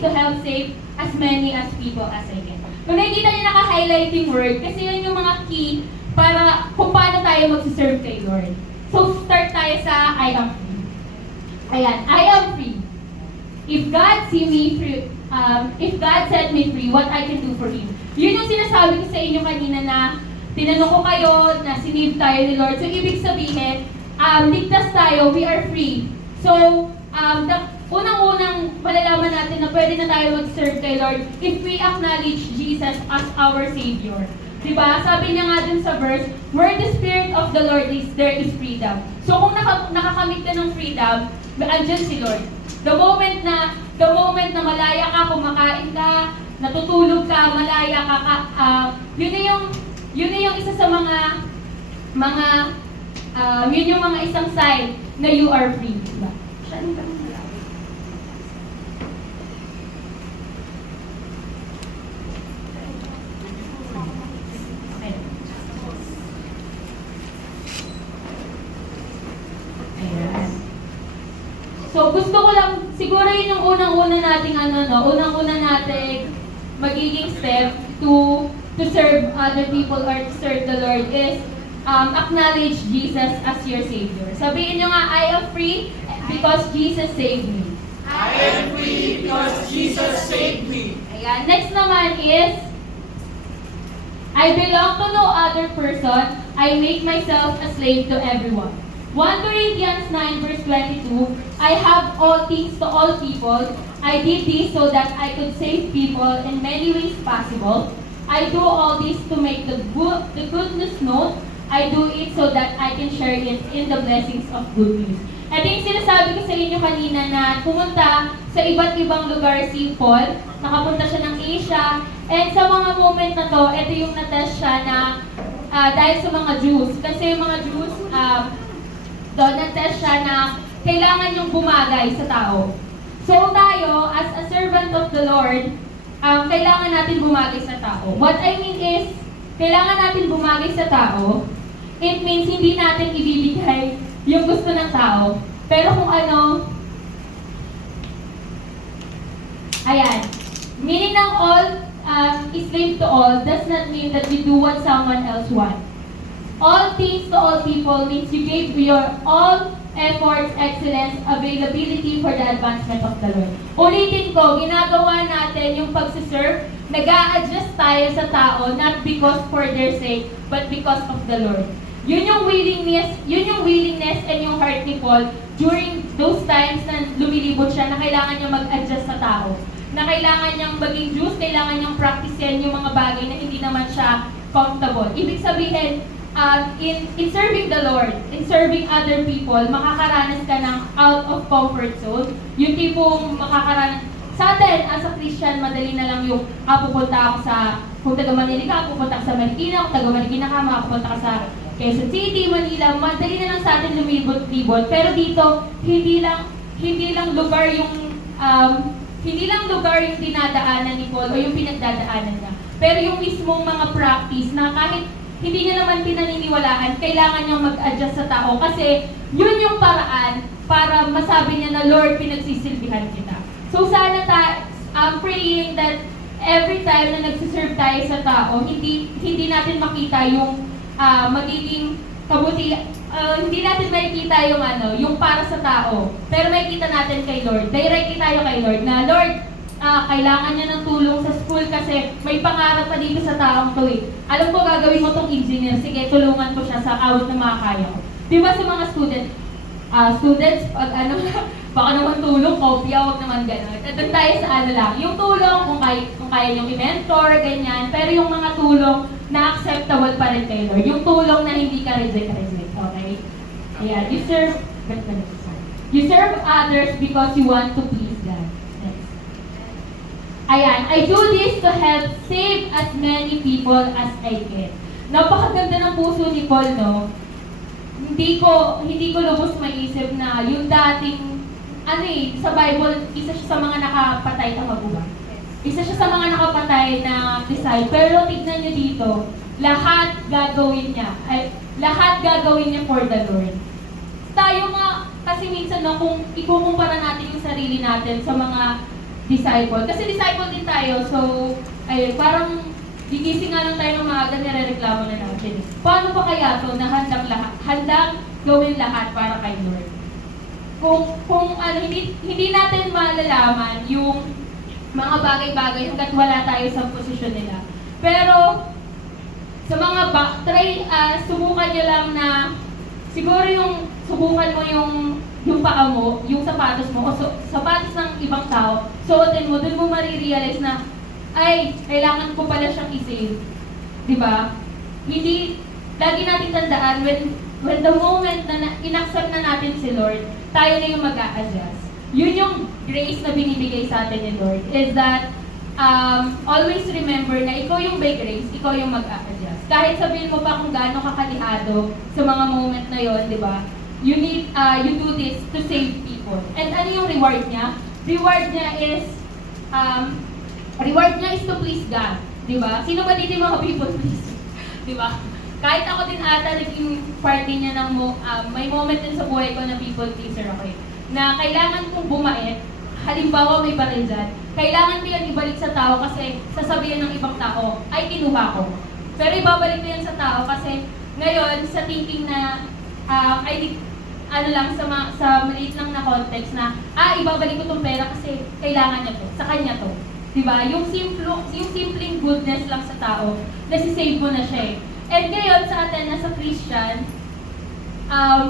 to help save as many as people as I can. Kung nakikita niyo naka-highlighting word, kasi yun yung mga key para kung paano tayo mag-serve kay Lord. So start tayo sa I am free. Ayan, I am free. If God set me free, what I can do for Him. Yun yung sinasabi ko sa inyo kanina na tinanong ko kayo na sinave tayo ni Lord. So ibig sabihin, ligtas tayo, we are free. So, unang-unang malalaman natin na pwede na tayo mag-serve kay Lord if we acknowledge Jesus as our Savior. Diba? Sabi niya nga dun sa verse, where the Spirit of the Lord is, there is freedom. So kung nakakamit ka ng freedom, andyan si Lord. The moment na malaya ka, kumakain ka, natutulog ka, malaya ka, yun na yung isa sa yun yung mga isang sign na you are free. Diba? Ayan. So gusto ko lang, siguro yun yung unang-una nating unang-una nating magiging step to serve other people or to serve the Lord is acknowledge Jesus as your Savior. Sabihin nyo nga, I am free because Jesus saved me. I am free because Jesus saved me. Ayan. Next naman is, I belong to no other person. I make myself a slave to everyone. 1 Corinthians 9 verse 22, I have all things to all people. I did this so that I could save people in many ways possible. I do all this to make the goodness known. I do it so that I can share it in the blessings of good news. Ito yung sinasabi ko sa inyo kanina na pumunta sa iba't ibang lugar si Paul. Nakapunta siya ng Asia. And sa mga moment na to, ito yung natest siya na dahil sa mga Jews. Kasi yung mga Jews, doon natest siya na kailangan yung bumagay sa tao. So tayo, as a servant of the Lord, kailangan natin bumagay sa tao. What I mean is, kailangan natin bumagay sa tao. It means hindi natin ibibigay yung gusto ng tao. Pero kung ano, ayan, meaning ng all, slave to all, does not mean that you do what someone else wants. All things to all people means you gave your all efforts, excellence, availability for the advancement of the Lord. Ulitin ko, ginagawa natin yung pagsiserve, nag-a-adjust tayo sa tao, not because for their sake, but because of the Lord. Yun yung willingness and yung heart ni Paul during those times na lumilibot siya na kailangan niya mag-adjust sa tao. Na kailangan niyang maging Jews, kailangan niyang practicein yung mga bagay na hindi naman siya comfortable. Ibig sabihin, in serving the Lord, in serving other people, makakaranas ka ng out of comfort zone. Yung tipong makakaranas, sa atin, as a Christian, madali na lang yung, pupunta ako kung taga Manila ka, pupunta ka sa Marikina, kung taga Marikina ka, makapunta ka sa Quezon City, Manila, madali na lang sa atin lumibot-libot. Pero dito, hindi lang hindi lang lugar yung dinadaanan ni Paul o yung pinagdadaanan niya. Pero yung mismong mga practice na kahit hindi niya naman pinaniniwalaan, kailangan niyang mag-adjust sa tao kasi yun yung paraan para masabi niya na, Lord, pinagsisilbihan kita. So sana I'm praying that every time na nagsiserve tayo sa tao, hindi natin makita yung magiging hindi natin makikita yung para sa tao. Pero makikita natin kay Lord. Directly tayo kay Lord na, Lord, kailangan niya ng tulong sa school kasi may pangarap pa dito sa taong to eh. Alam ko gagawin mo tong engineer. Sige, tulungan ko siya sa awit na makakaya ko. Di ba sa mga students, pag baka naman tulong, kopya, huwag naman gano'n. At doon tayo sa lang, yung tulong, kung kaya yung i-mentor, ganyan. Pero yung mga tulong na acceptable pa rin kay Lord. Yung tulong na hindi ka reject, okay? Ayan, you serve others because you want to please God. Next. Ayan, I do this to help save as many people as I can. Napakaganda ng puso ni Paul, no? Hindi ko lubos maisip na yung dating sa Bible, isa siya sa mga nakapatay na magulang. Isa siya sa mga nakapatay na disciple. Pero tignan niyo dito, lahat gagawin niya for the Lord. Tayo kasi minsan kung ikukumpara natin yung sarili natin sa mga disciple. Kasi disciple din tayo, so parang gigising nga lang tayo ng maaga, nire-reklamo na natin. Paano pa kaya to na handang gawin lahat para kay Lord? Kung hindi natin malalaman yung mga bagay-bagay hanggat wala tayo sa posisyon nila. Pero sa mga subukan nyo lang na siguro subukan mo yung paa mo, yung sapatos mo, o sapatos ng ibang tao, suotin mo, dun mo marirealize na ay, kailangan ko pala siyang i-save. Diba? Hindi, lagi natin tandaan, when the moment na inaccept na natin si Lord, tayo na yung mag-a-adjust. Yun yung grace na binibigay sa atin ni Lord, is that always remember na ikaw yung by grace, ikaw yung mag-a-adjust. Kahit sabihin mo pa kung gaano kakalihado sa mga moment na yon, di ba? You do this to save people. And ano yung reward niya? Reward niya is to please God. Di ba? Sino ba dito yung mga people please? Di ba? Kahit ako din ata, naging party niya ng may moment din sa buhay ko na people pleaser ako eh. Na kailangan kong bumait, halimbawa may baril dyan, kailangan ko yan ibalik sa tao kasi sasabihin ng ibang tao, ay kinuha ko. Pero ibabalik ko yan sa tao kasi ngayon, sa thinking na, sa maliit lang na context na, ibabalik ko tong pera kasi kailangan niya to, sa kanya to. Diba? Yung simpleng goodness lang sa tao, nasisave mo na siya eh. And ngayon sa atin na sa Christian,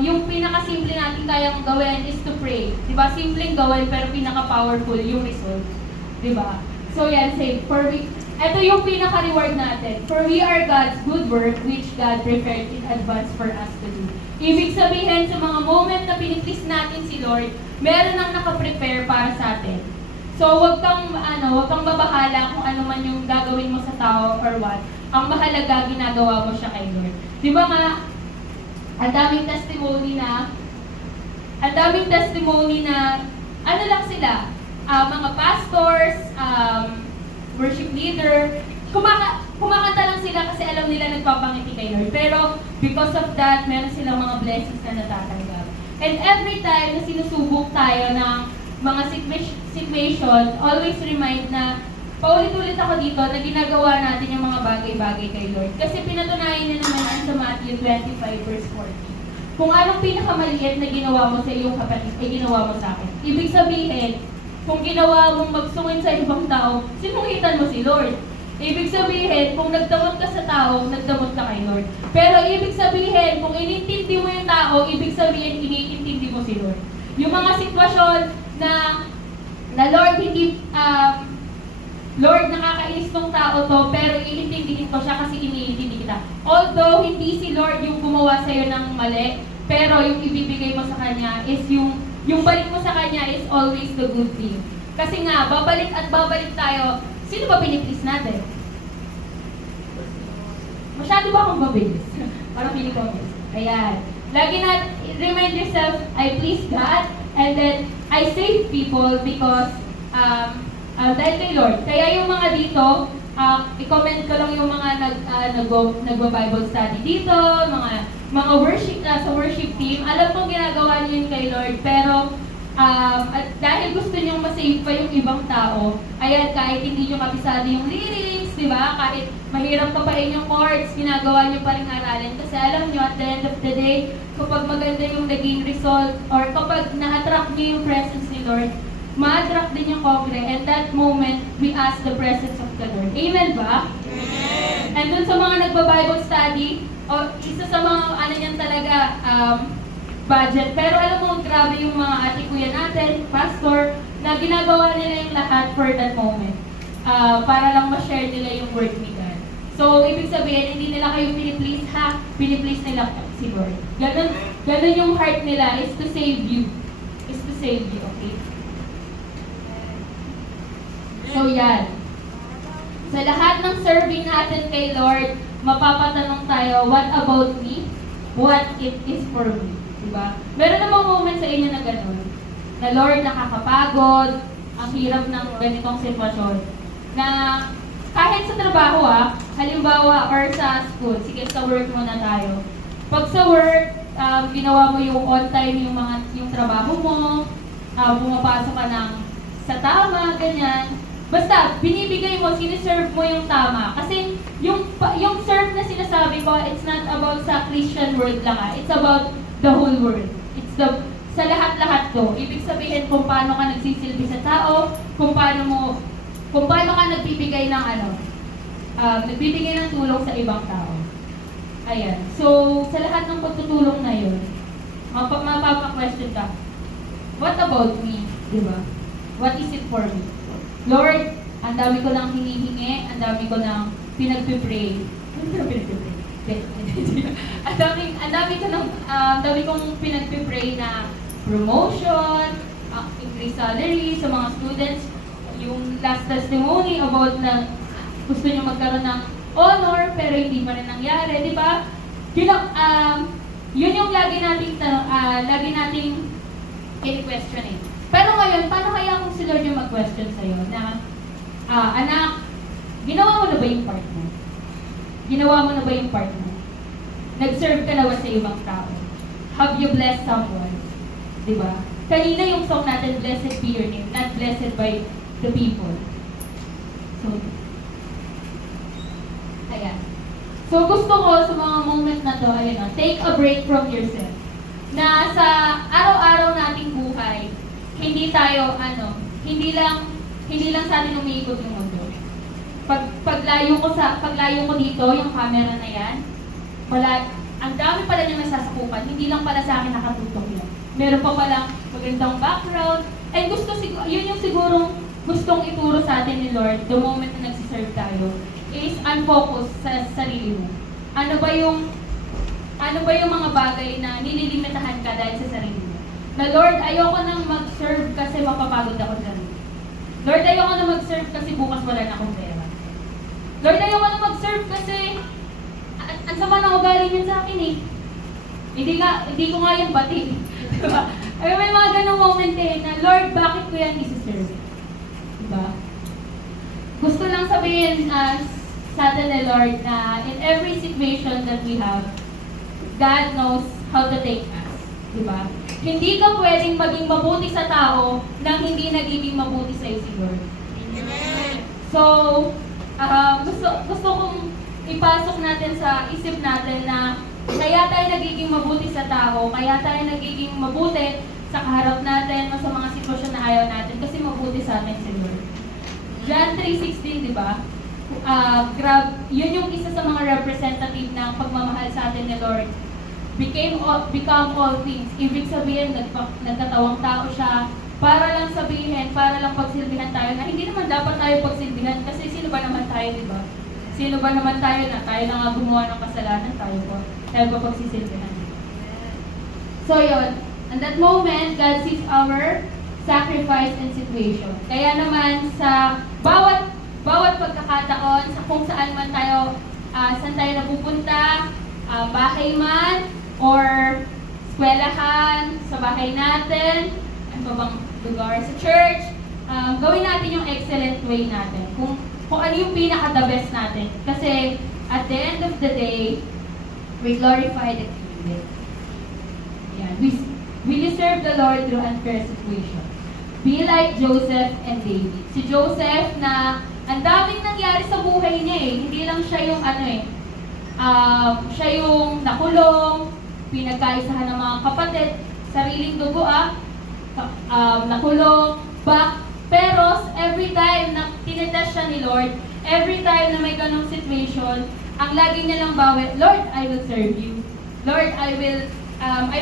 yung pinaka-simple natin kayang gawin is to pray. Diba? Simpleng gawin pero pinaka-powerful yung result. Diba? So yan, say, ito yung pinaka-reward natin. For we are God's good work which God prepared in advance for us to do. Ibig sabihin sa mga moment na piniplease natin si Lord, meron nang nakaprepare para sa atin. So wag kang mabahala kung ano man yung gagawin mo sa tao or what. Ang mahalaga, ginagawa mo siya kay Lord. Di ba nga, ang daming testimony na, lang sila, mga pastors, worship leader, kumakanta lang sila kasi alam nila nagpapangiti kay Lord. Pero because of that, meron silang mga blessings na natatanggap. And every time na sinusubok tayo ng mga situation, always remind na paulit-ulit ako dito na ginagawa natin yung mga bagay-bagay kay Lord. Kasi pinatunayan niya naman sa Matthew 25 verse 40. Kung anong pinakamaliit na ginawa mo sa iyong kapatid, ay ginawa mo sa akin. Ibig sabihin, kung ginawa mong magsungin sa ibang tao, sinungitan mo si Lord. Ibig sabihin, kung nagdamot ka sa tao, nagdamot ka kay Lord. Pero ibig sabihin, kung inintindi mo yung tao, ibig sabihin, iniintindi mo si Lord. Yung mga sitwasyon na Lord, Lord, nakakainis tong tao to, pero iintindihin ko siya kasi iniintindi kita. Although, hindi si Lord yung gumawa sa'yo ng mali, pero yung ibibigay mo sa Kanya is yung balik mo sa Kanya is always the good thing. Kasi nga, babalik at babalik tayo. Sino ba piniplease natin? Masyado ba akong mabilis? Parang piniplease. Ayan. Lagi na, remind yourself, I please God And then, I save people because, dahil kay Lord. Kaya yung mga dito, i-comment ko lang yung mga nagbo-Bible study dito, mga worship, sa worship team. Alam kong ginagawa niyo yun kay Lord, pero at dahil gusto niyong masave pa yung ibang tao, ayan, kahit hindi niyo kabisado yung lyrics, di ba? Kahit mahirap papain yung chords, ginagawa niyo pa rin aralin. Kasi alam niyo, at the end of the day, kapag maganda yung naging result, or kapag na-attract niyo yung presence ni Lord, ma-attract din yung kongre, and that moment, we ask the presence of the Lord. Amen ba? Amen. And dun sa mga nagba-Bible study, isa sa mga ano niyan talaga, budget. Pero alam mo, grabe yung mga ate kuya natin, pastor, na ginagawa nila yung lahat for that moment. Para lang ma-share nila yung word ni God. So, ibig sabihin, hindi nila kayo piniplease ha, piniplease nila si Lord. Ganun yung heart nila, is to save you. Is to save you, okay? So, yan. Sa lahat ng serving natin kay Lord, mapapatanong tayo, what about me? What it is for me? Diba? Meron namang moment sa inyo na gano'n, na Lord, nakakapagod, ang hirap ng ganitong sitwasyon, na kahit sa trabaho halimbawa, or sa school, sige sa work muna tayo. Pag sa work, ginawa mo yung on time yung trabaho mo, pumapasok ka ng sa tama, ganyan. Basta, binibigay mo, siniserve mo yung tama. Kasi yung serve na sinasabi ko, it's not about sa Christian world lang it's about the whole world. It's sa lahat-lahat to. Ibig sabihin kung paano ka nagsisilbi sa tao, kung paano ka nagbibigay ng nagbibigay ng tulong sa ibang tao. Ayan. So, sa lahat ng pagtutulong na yun, mapapa-question ka, what about me? Diba? What is it for me? Lord, ang dami ko nang hinihingi, ang dami ko nang pinagpipray. Ano ko nang pinagpipray? Ang dami kong pinagpipray na promotion, increase salary sa mga students, yung last testimony about na gusto nyo magkaroon ng honor pero hindi pa rin nangyari, di ba? Yun yung lagi nating in-question eh. Pero ngayon, paano kaya kung si Lord yung mag-question sa'yo na, anak, ginawa mo na ba yung part mo? Ginawa mo na ba yung part mo? Nag-serve ka na ba sa ibang tao? Have you blessed someone? Diba? Kanina yung song natin, blessed be your name, not blessed by the people. So, ayan. So, gusto ko sa mga moment na to, ayan, take a break from yourself. Na sa araw-araw nating buhay, hindi tayo, hindi lang sa atin umiikot yung mundo. Paglayo ko dito, yung camera na yan, ang dami pala niyang nasasakupan, hindi lang pala sa akin nakatutok yun. Meron pa palang magandang background, and yun yung sigurong gustong ituro sa atin ni Lord, the moment na nagsiserve tayo, is unfocus sa sarili mo. Ano ba yung mga bagay na nililimitahan ka dahil sa sarili mo? Na Lord, ayoko nang mag-serve kasi mapapagod ako dyan. Lord, ayoko nang mag-serve kasi bukas wala na akong pera. Lord, ayoko nang mag-serve kasi ang sama na ugali niyan sa akin eh. Hindi ko nga yan pati. Diba? Ay, may mga ganong moment eh na Lord, bakit ko yan isi-serve? Diba? Gusto lang sabihin sa atin ni Lord na in every situation that we have, God knows how to take us. Diba? Hindi ka pwedeng maging mabuti sa tao nang hindi nagiging mabuti sa'yo si Lord. Amen. So, gusto kong ipasok natin sa isip natin na kaya tayo nagiging mabuti sa tao, kaya tayo nagiging mabuti sa kaharap natin o sa mga sitwasyon na ayaw natin kasi mabuti sa atin si Lord. John 3:16, di ba? Yun yung isa sa mga representative ng pagmamahal sa atin ni Lord. Become all things. Ibig sabihin, nagkatawang tao siya para lang pagsilbihan tayo na hindi naman dapat tayo pagsilbihan kasi sino ba naman tayo, di ba? Sino ba naman tayo na tayo na nga gumawa ng kasalanan, tayo pa pagsisilbihan. So yun, at that moment, God sees our sacrifice and situation. Kaya naman sa bawat pagkakataon, sa kung saan man tayo, saan tayo napupunta, bahay man, or eskwelahan, sa bahay natin, pa bang lugar sa church, gawin natin yung excellent way natin. Kung ano yung pinaka-the best natin. Kasi at the end of the day, we glorify the King. Yan. We serve the Lord through unfair situations. Be like Joseph and David. Si Joseph na ang daming nangyari sa buhay niya eh. Hindi lang siya yung siya yung nakulong, pinagkaisahan ng mga kapatid, sariling dugo nakulong, pero every time na tinetest siya ni Lord, every time na may ganong situation, ang lagi niya lang bawi, Lord, I will serve you. Lord, I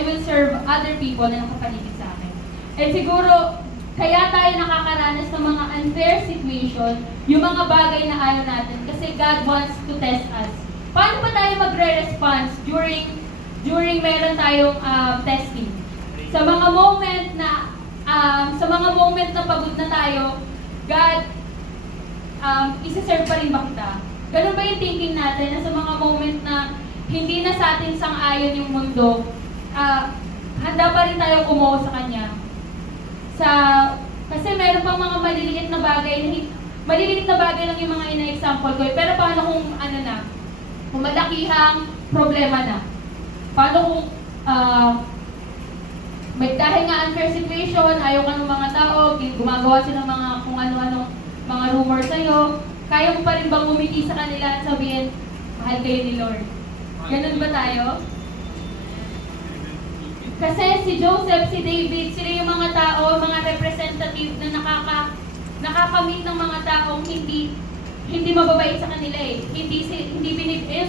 will serve other people na nakapaligid sa akin. And siguro, kaya tayo nakakaranas ng mga unfair situation, yung mga bagay na ayaw natin, kasi God wants to test us. Paano ba tayo magre-response during meron tayong testing? Sa mga moment na pagod na tayo, God, isa-serve pa rin ba kita? Ganun ba yung thinking natin na sa mga moment na hindi na sa atin sang-ayon yung mundo, handa pa rin tayong umuo sa Kanya? Kasi meron pang mga maliliit na bagay lang yung mga ina-example ko. Pero paano kung kung malakihang problema na? Paano kung dahil nga unfair situation, ayaw ka ng mga tao, gumagawa sila ng mga kung ano-anong mga rumor sa'yo, kaya mo pa rin bang umiti sa kanila at sabihin, mahal kayo ni Lord? Ganun ba tayo? Kasi si Joseph, si David, sila yung mga tao, mga representative na nakakamit ng mga taong hindi mababait sa kanila eh.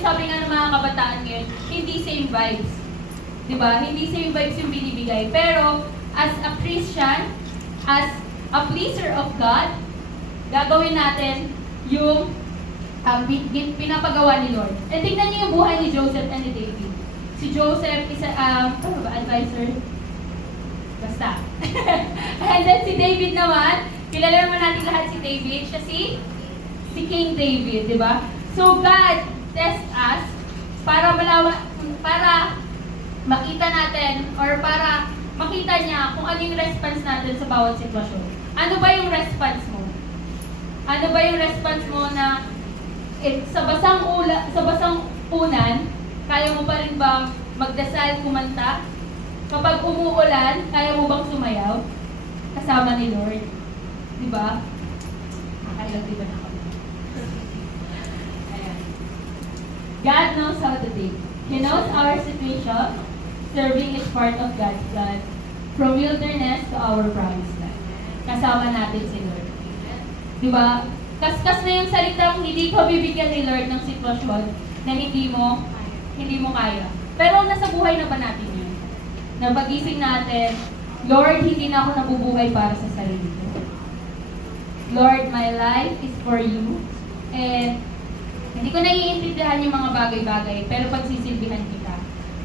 Sabi nga ng mga kabataan ngayon, hindi same vibes. Diba? Hindi same vibes yung binibigay. Pero, as a Christian, as a pleaser of God, gagawin natin yung pinapagawa ni Lord. And tingnan niyo yung buhay ni Joseph and ni David. Si Joseph is advisor? Basta. And then si David naman, kilala naman natin lahat si David. Siya si King David, di ba? So God tests us para makita natin or para makita niya kung ano yung response natin sa bawat sitwasyon. Ano ba yung response mo? Ano ba yung response mo na sa basang unan, kaya mo pa rin bang magdasal, kumanta? Kapag umuulan, kaya mo bang sumayaw? Kasama ni Lord. Di ba? Nakailang di ba na kami? Ayan. God knows how to take. He knows our situation. Serving is part of God's plan. From wilderness to our promised land. Kasama natin si Lord. Di ba? Kaskas na yung salitang hindi ka bibigyan ni Lord ng sitwasyon na hindi mo kaya. Pero nasa buhay na ba natin yun? Na pagising natin, Lord, hindi na ako nabubuhay para sa sarili ko. Lord, my life is for you. And hindi ko naiintindihan yung mga bagay-bagay, pero pagsisilbihan kita.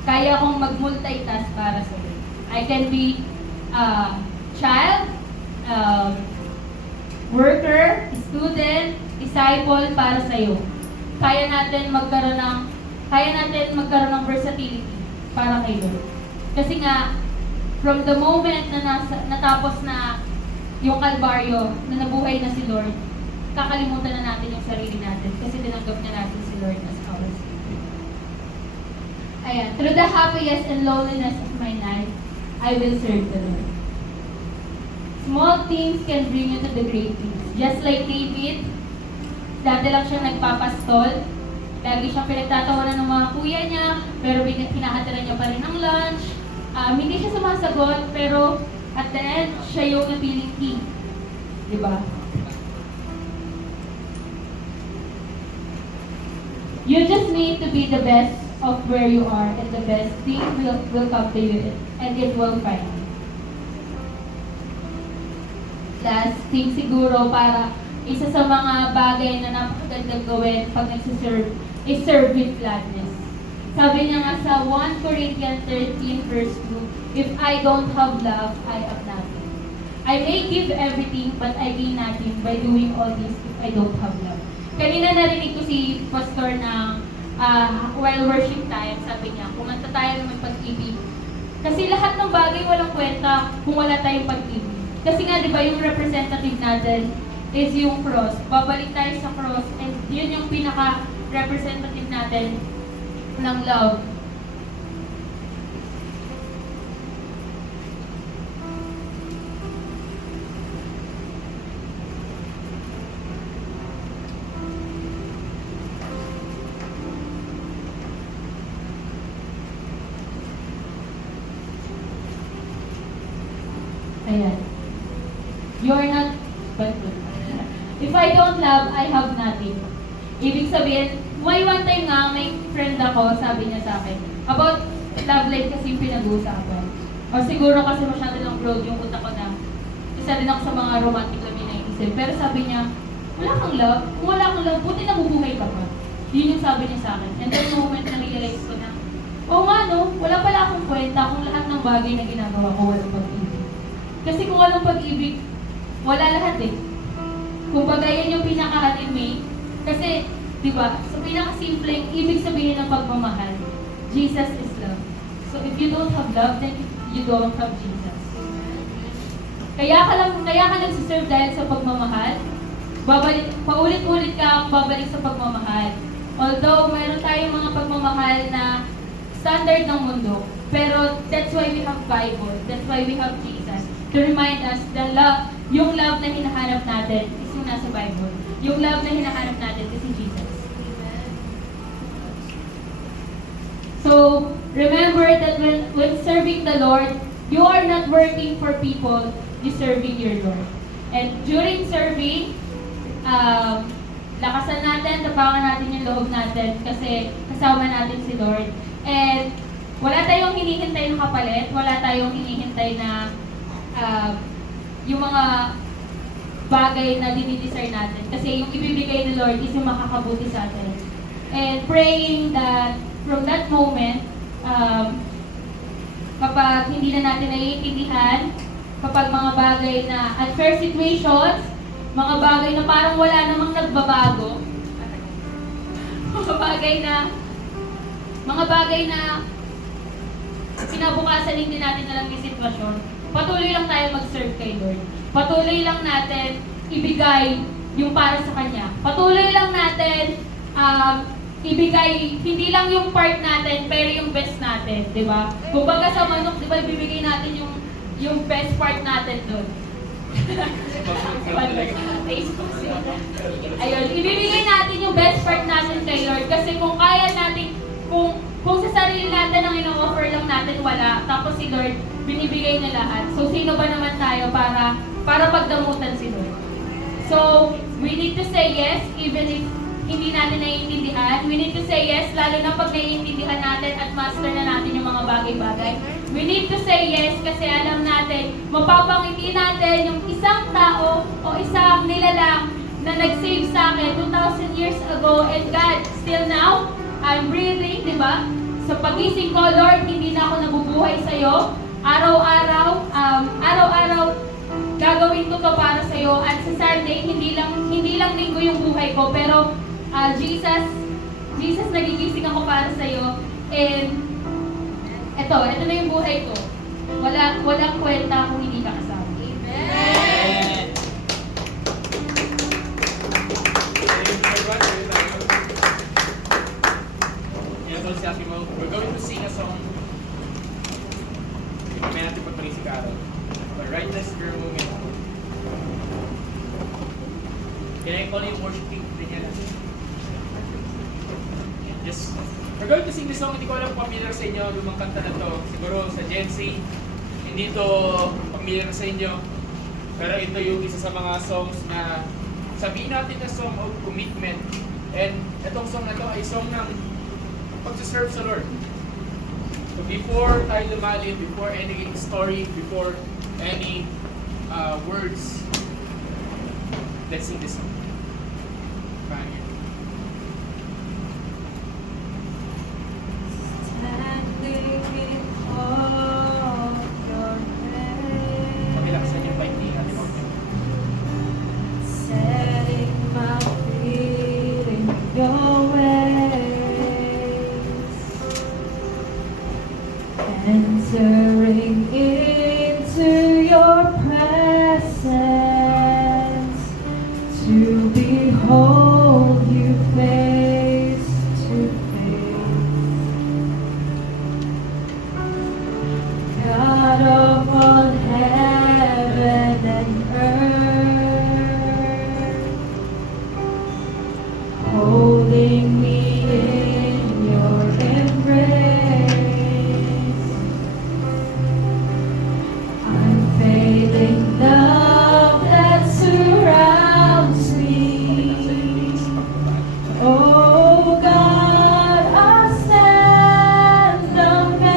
Kaya akong mag-multitask para sa iyo. I can be child, worker, student, disciple para sa iyo. Kaya natin magkaroon ng versatility para kay Lord. Kasi nga, from the moment na natapos na yung Kalbaryo, na nabuhay na si Lord, kakalimutan na natin yung sarili natin kasi tinanggap na natin si Lord as our Savior. Ayan, through the happiness and loneliness of my life, I will serve the Lord. Small things can bring you to the great things. Just like David, dati lang siya nagpapastol, lagi siyang pinagtatawanan ng mga kuya niya, pero hinahatiran niya pa rin ng lunch. Hindi siya sumasagot, pero at the end, siya yung napiling king. Diba? You just need to be the best of where you are, and the best thing will come to you, and it will find you. Last thing siguro, para isa sa mga bagay na napakagandang gawin pag nagsiserve, is serve with gladness. Sabi niya nga sa 1 Corinthians 13 verse 2, if I don't have love, I have nothing. I may give everything, but I gain nothing by doing all this if I don't have love. Kanina narinig ko si Pastor na while worship time, sabi niya, kumanta tayo ng may pag-ibig Kasi lahat ng bagay walang kwenta kung wala tayong pag-ibig. Kasi nga, di ba, yung representative natin is yung cross. Babalik tayo sa cross and yun yung pinaka-representative natin ng love. Ayan. You are not, but if I don't love, I have nothing. Ibig sabihin, may one time nga, may friend ako, sabi niya sa akin, about love life kasi yung pinag-uusapan. O siguro kasi masyado ng broad yung utak ko na isa din ako sa mga romantic na minaisip. Pero sabi niya, wala kang love. Kung wala kang love, buti nabubuhay ka pa. Yun yung sabi niya sa akin. And that moment na realize ko na, oo nga no, wala pala akong kwenta kung lahat ng bagay na ginagawa ko walang pag-ibig. Kasi kung walang pag-ibig, wala lahat eh. Kung yan yung pinaka-ultimate, kasi, di ba, sa pinaka-simpleng ibig sabihin ng pagmamahal, Jesus is love. So if you don't have love, then you don't have Jesus. Kaya ka nagsiserve dahil sa pagmamahal, paulit-ulit ka babalik sa pagmamahal. Although, meron tayong mga pagmamahal na standard ng mundo, pero that's why we have Bible, that's why we have Jesus, to remind us that yung love na hinahanap natin is yung nasa Bible. Yung love na hinahanap natin is si Jesus. So, remember that when serving the Lord, you are not working for people, you're serving your Lord. And during serving, lakasan natin, tapangan natin yung loob natin kasi kasama natin si Lord. And wala tayong hinihintay na kapalit, wala tayong hinihintay na yung mga bagay na dinidesire natin. Kasi yung ibibigay ni Lord is yung makakabuti sa atin. And praying that from that moment, kapag hindi na natin naiintindihan, kapag mga bagay na unfair situations, mga bagay na parang wala namang nagbabago, mga bagay na kinabukasan hindi natin alam yung sitwasyon, patuloy lang tayo mag-serve kay Lord. Patuloy lang natin ibigay yung para sa Kanya. Patuloy lang natin ibigay, hindi lang yung part natin, pero yung best natin, di ba? Kung baga sa manok, di ba, ibibigay natin yung best part natin doon. Ayun, ibibigay natin yung best part natin kay Lord. Kasi kung kaya natin, kung sa sarili natin ang ino-offer lang natin, wala. Tapos si Lord, binibigay na lahat. So, sino ba naman tayo para pagdamutan si Lord? So, we need to say yes, even if hindi natin naiintindihan. We need to say yes, lalo na pag naiintindihan natin at master na natin yung mga bagay-bagay. We need to say yes kasi alam natin, mapapangiti natin yung isang tao o isang nilalang na nag-save sa akin 2,000 years ago, and God, still now, I'm breathing, di ba? Sa pagising ko, Lord, hindi na ako nabubuhay sa'yo. Araw-araw, gagawin ko to para sa'yo. At sa Sunday, hindi lang linggo yung buhay ko, pero Jesus, nagigising ako para sa'yo. And ito na yung buhay ko. Walang kwenta kung hindi ka kasama. Amen. We're going to sing a song. May natin pagpagin si Carol. But right now, for a moment. Can I call you worship team? Yes. We're going to sing this song. Hindi ko alam kung familiar sa inyo lumang kanta na to. Siguro sa Gen Z, hindi to familiar sa inyo. Pero ito yung isa sa mga songs na sabihin natin na song of commitment. And itong song na to ay song ng pag-serve sa Lord. So before tayo lumalim, before any story, before any words, let's sing this song. Bye. Pakilaksan yung bike ni Ate Mom. Setting my feet in your ways. Entering into your presence to behold you face to face. God of all heaven and earth, holding me in your embrace. Unfailing love that surrounds me. Oh God, I stand amazed.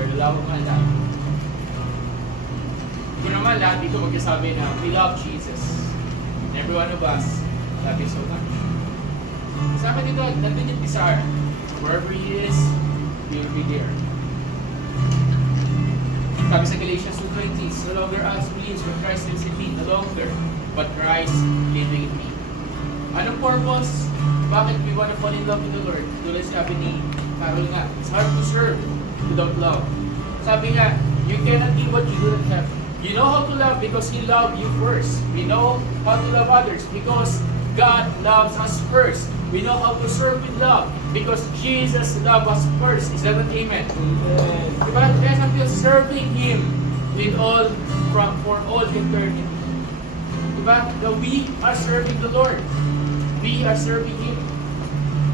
longer the love of my life. Hindi naman lahat dito magkasabi na we love Jesus. And every one of us love Him so much. Sa akin dito, nandun yung desire. Wherever He is, He will be there. Sabi sa Galatians 2:20, no longer us who lives, but Christ lives in me. No longer, but Christ living in me. Anong purpose? Bakit we want to fall in love with the Lord? Tulad sabi ni Carol nga, it's hard to serve without love. Sabi nga, you cannot give what you do not have. You know how to love because He loved you first. We know how to love others because God loves us first. We know how to serve with love because Jesus loved us first. Is that an amen? Diba? Kaya sabi ko, serving Him with all, for all eternity. Diba? Now we are serving the Lord. We are serving Him.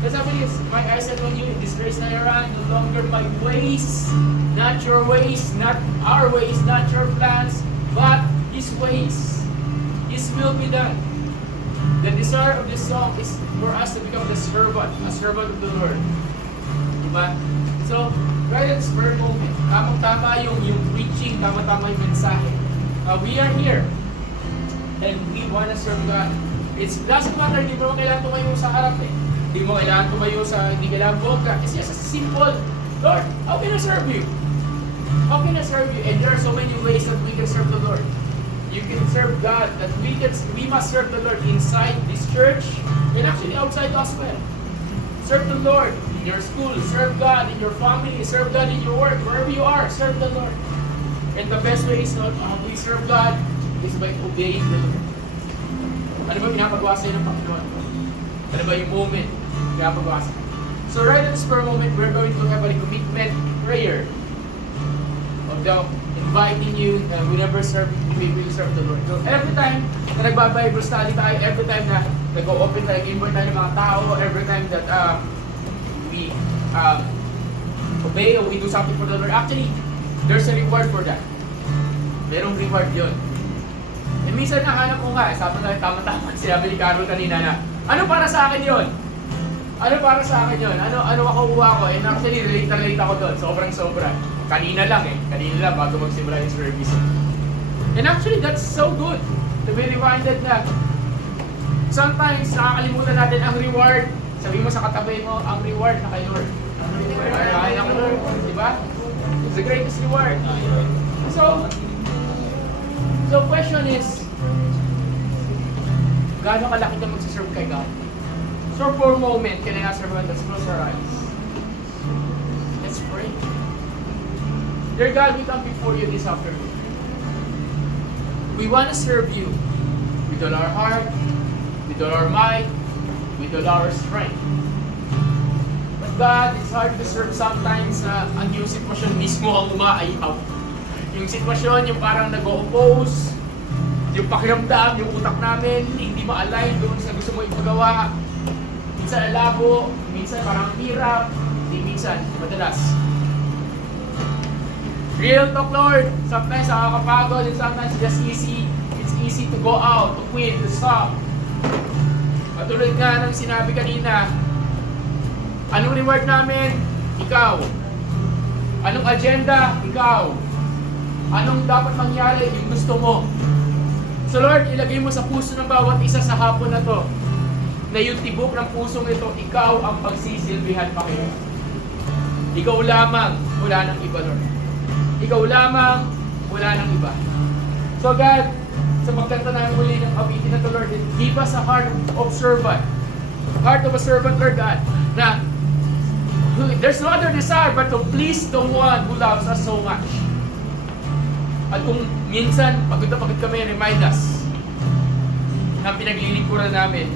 Kasi sabi niya, my eyes set on you in this race I run, no longer my ways, not your ways, not our ways, not your plans, but His ways. His will be done. The desire of this song is for us to become a servant of the Lord. Diba? So, right at this prayer moment, tamang-tama yung preaching, tama-tama yung mensahe. We are here, and we want to serve God. It doesn't matter, hindi mo kailangan tumayo sa harap eh. Hindi mo kailangan tumayo hindi kailangan bongga. It's just a simple, Lord, how can I serve you? How can I serve you? And there are so many ways that we can serve the Lord. You can serve God, that we must serve the Lord inside this church and actually outside as well. Serve the Lord in your school, serve God in your family, serve God in your work, wherever you are, serve the Lord. And the best way is not how we serve God is by obeying the Lord. Ano ba pinapagawa sa'yo ng Panginoon? Ano ba yung moment pinapagawa sa'yo? So right at this prayer moment, we're going to have a commitment prayer of inviting you we never serve, we will serve the Lord. So every time na nagba-Bible study tayo, every time na nag-open tayo, invite tayo ng mga tao, every time that we obey or we do something for the Lord, actually, there's a reward for that. Merong reward yun. And minsan nahanap ko nga, sabi na tama-tama, sinabi ni Carol kanina na, ano para sa akin yun? Ano para sa akin yun? Ano makukuha ko? And actually, relate ako doon. Sobrang-sobra. Kanina lang bago magsimula yung service. And actually, that's so good to be reminded na sometimes nakakalimutan natin ang reward. Sabi mo sa katabi mo, ang reward na kay Lord. Ay, na kay Lord. Diba? It's the greatest reward. So question is, gaano kalaki ka magsaserve kay God? So for a moment, can I ask everyone, let's close our eyes. Let's pray. Dear God, we come before you this afternoon. We want to serve you with all our heart, with all our might, with all our strength. But God, it's hard to serve sometimes ang yung sitwasyon mismo ang umaayaw. Yung sitwasyon, yung parang nag-o-oppose, yung pakiramdam, yung utak namin, hindi ma-align doon sa gusto mo ipagawa. Minsan alabo, minsan parang hirap, minsan, madalas. Real talk, Lord. Sometimes nakakapagod and sometimes it's easy to go out, to quit, to stop. Katulad nga ng sinabi kanina, anong reward namin? Ikaw. Anong agenda? Ikaw. Anong dapat mangyari? Yung gusto mo. So Lord, ilagay mo sa puso ng bawat isa sa hapon na to, na yung tibok ng pusong ito, ikaw ang pagsisilbihan pa kayo. Ikaw lamang, wala nang iba, Lord. Ikaw lamang, wala nang iba. So God, sa pagkanta namin muli ng awitin na to, Lord, give us a heart of servant. Heart of a servant, Lord God, na there's no other desire but to please the one who loves us so much. At kung minsan, pagod na pagod kami, remind us na pinaglilingkuran namin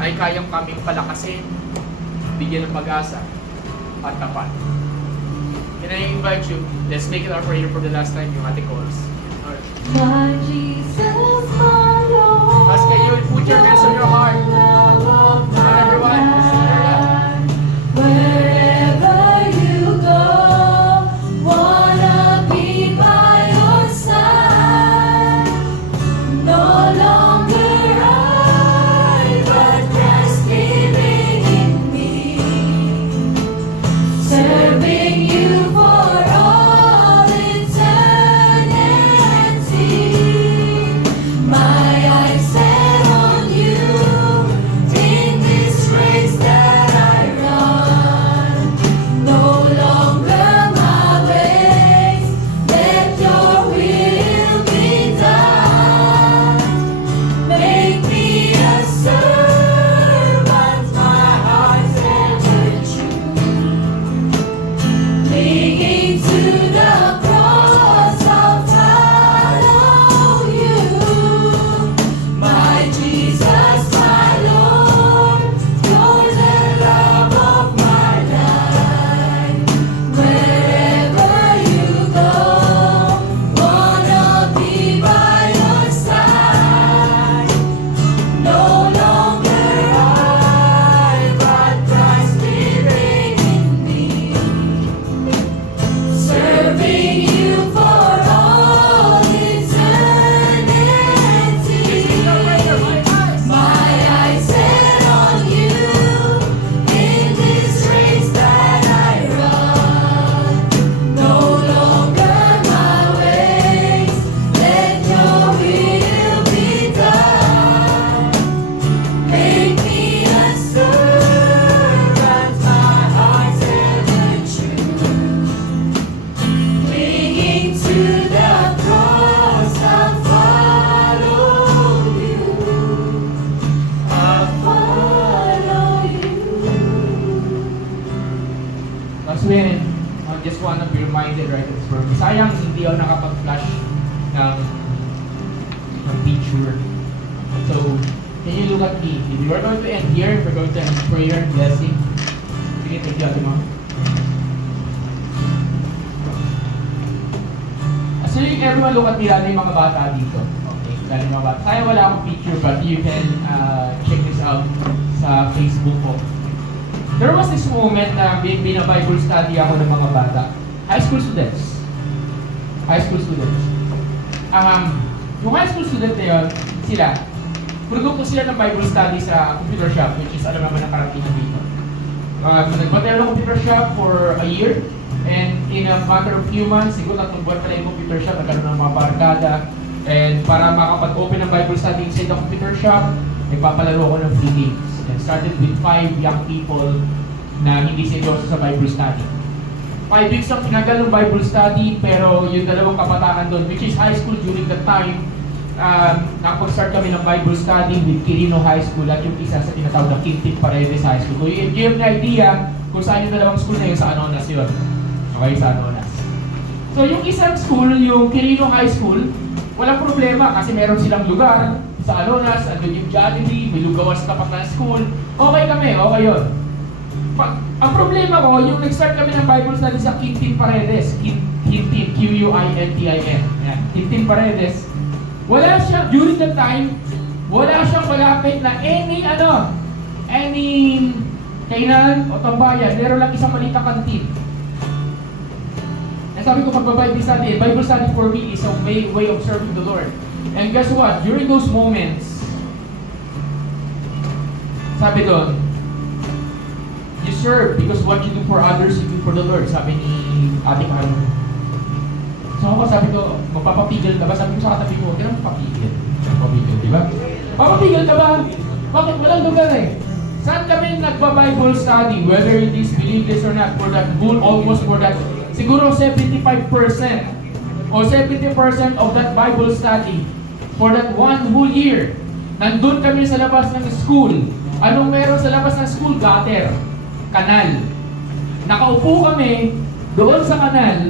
ay kayang kaming palakasin, bigyan ng pag-asa, at tapat. Can I invite you, let's make it our prayer for the last time, yung ating chorus. Alright. My Jesus, my Lord. As kayo, put your hands on your heart. Come on, everyone. Let's sing your love. Wherever you go, wanna be by your side. No longer I, but Christ living in me. Serving you for all just wanna be reminded right at this word. Sayang hindi ako nakapag-flash ng picture. So, can you look at me? If you are going to end here, we're going to end prayer and blessing. Sige, thank you, Ate Ma'am. Assuming everyone look at me, lalo yung mga bata dito. Okay, lalo yung mga bata. Kaya wala akong picture, but you can check this out sa Facebook ko. There was this moment na bina-Bible study ako ng mga bata. High school students. High school students. Yung high school student na yun, sila, produkto sila ng Bible study sa computer shop, which is alam naman ang karamihan dito. Nagbatay ng computer shop for a year, and in a matter of few months, siguro 3 buwan pala yung computer shop, nagkaroon ng mga barkada, and para makapag-open ng Bible study inside the computer shop, nagpapalaro ko ng free games. And started with 5 young people na hindi seryoso sa Bible study. 5 weeks ang tinagal ng Bible study, pero yung dalawang kabataan doon, which is high school during that time, nakapag-start kami ng Bible study with Quirino High School at yung isa sa tinatawag na Quintin Paredes High School. So you have an idea kung saan yung dalawang school na yun, sa Anonas yun. Okay, sa Anonas. So yung isang school, yung Quirino High School, walang problema kasi meron silang lugar sa Anonas, andun yung Jollibee, may lugawas tapat na school. Okay kami, okay yun. Ang problema ko, yung nag-start kami ng Bible study sa Quintin Paredes, Quintin, Q-U-I-N-T-I-N. Quintin Paredes. Wala siya, during that time, wala siyang malapit na any kainan o tambayan. Meron lang isang malitang kantin. And sabi ko, Bible study for me is a way of serving the Lord. And guess what? During those moments, sabi doon, you serve because what you do for others, you do for the Lord. Sabi ni Ate Carlo. So ako sabi ko, magpapapigil ka ba? Sabi ko sa katabi ko, hindi na magpapigil. Magpapigil, di ba? Papapigil ka ba? Bakit? Walang lugar eh. Saan kami nagpa-Bible study? Whether it is believe this or not, for that whole, almost for that, siguro 75% o 70% of that Bible study for that one whole year. Nandun kami sa labas ng school. Anong meron sa labas ng school? Gutter. Kanal. Nakaupo kami doon sa kanal.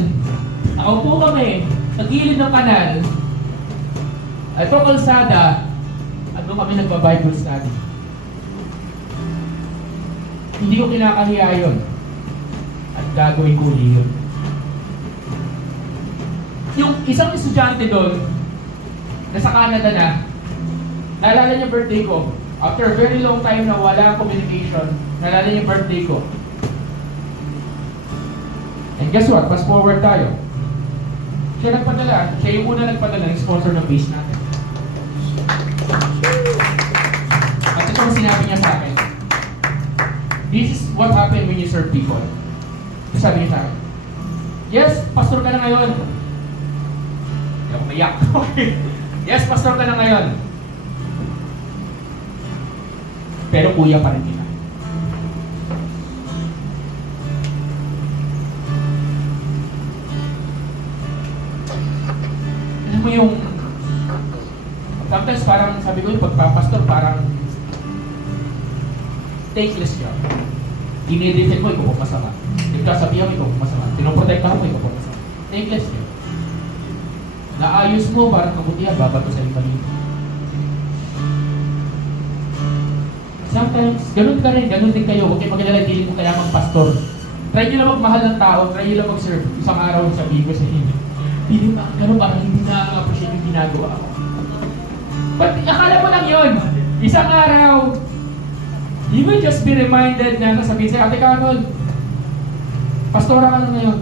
Nakaupo kami sa gilid ng kanal. Ito kalsada. At doon kami nagpa-Bible study. Hindi ko kinakahiya yun. At gagawin ko ulit yun. Yung isang estudyante doon, nasa Canada na, naalala niya birthday ko. After a very long time na wala communication, naalala niya birthday ko. And guess what? Fast forward tayo. Siya nagpadala. Siya yung una nagpadala ng sponsor ng base natin. At ito ang sinabi niya sa akin. This is what happened when you serve people. Sabi niya sa akin, yes, pastor ka na ngayon. Hindi ako mayak. Yes, pastor ka na ngayon. Pero kuya pa rin kita. Alam mo yung sometimes parang sabi ko yung pagpapastor parang thankless job. Dinidefend mo, ikaw po masama. Nagkasabihan mo, ikaw po masama. Pinoprotektahan mo, ikaw po masama. Thankless job. Naayos mo, parang kabutihan, babato sa ipalito. Sometimes, ganun ka rin, ganun din kayo. Huwag kayo mag-alala, hindi mo kaya mag-pastor. Try nyo lang magmahal ng tao, try nyo lang mag-serve. Isang araw, sabihin ko sa inyo. Hindi ba, ganun parang hindi na-appreciate yung ginagawa ko. But akala mo lang yun. Isang araw, you will just be reminded na sasabihin sa Ate Carol, pastora ka lang ngayon.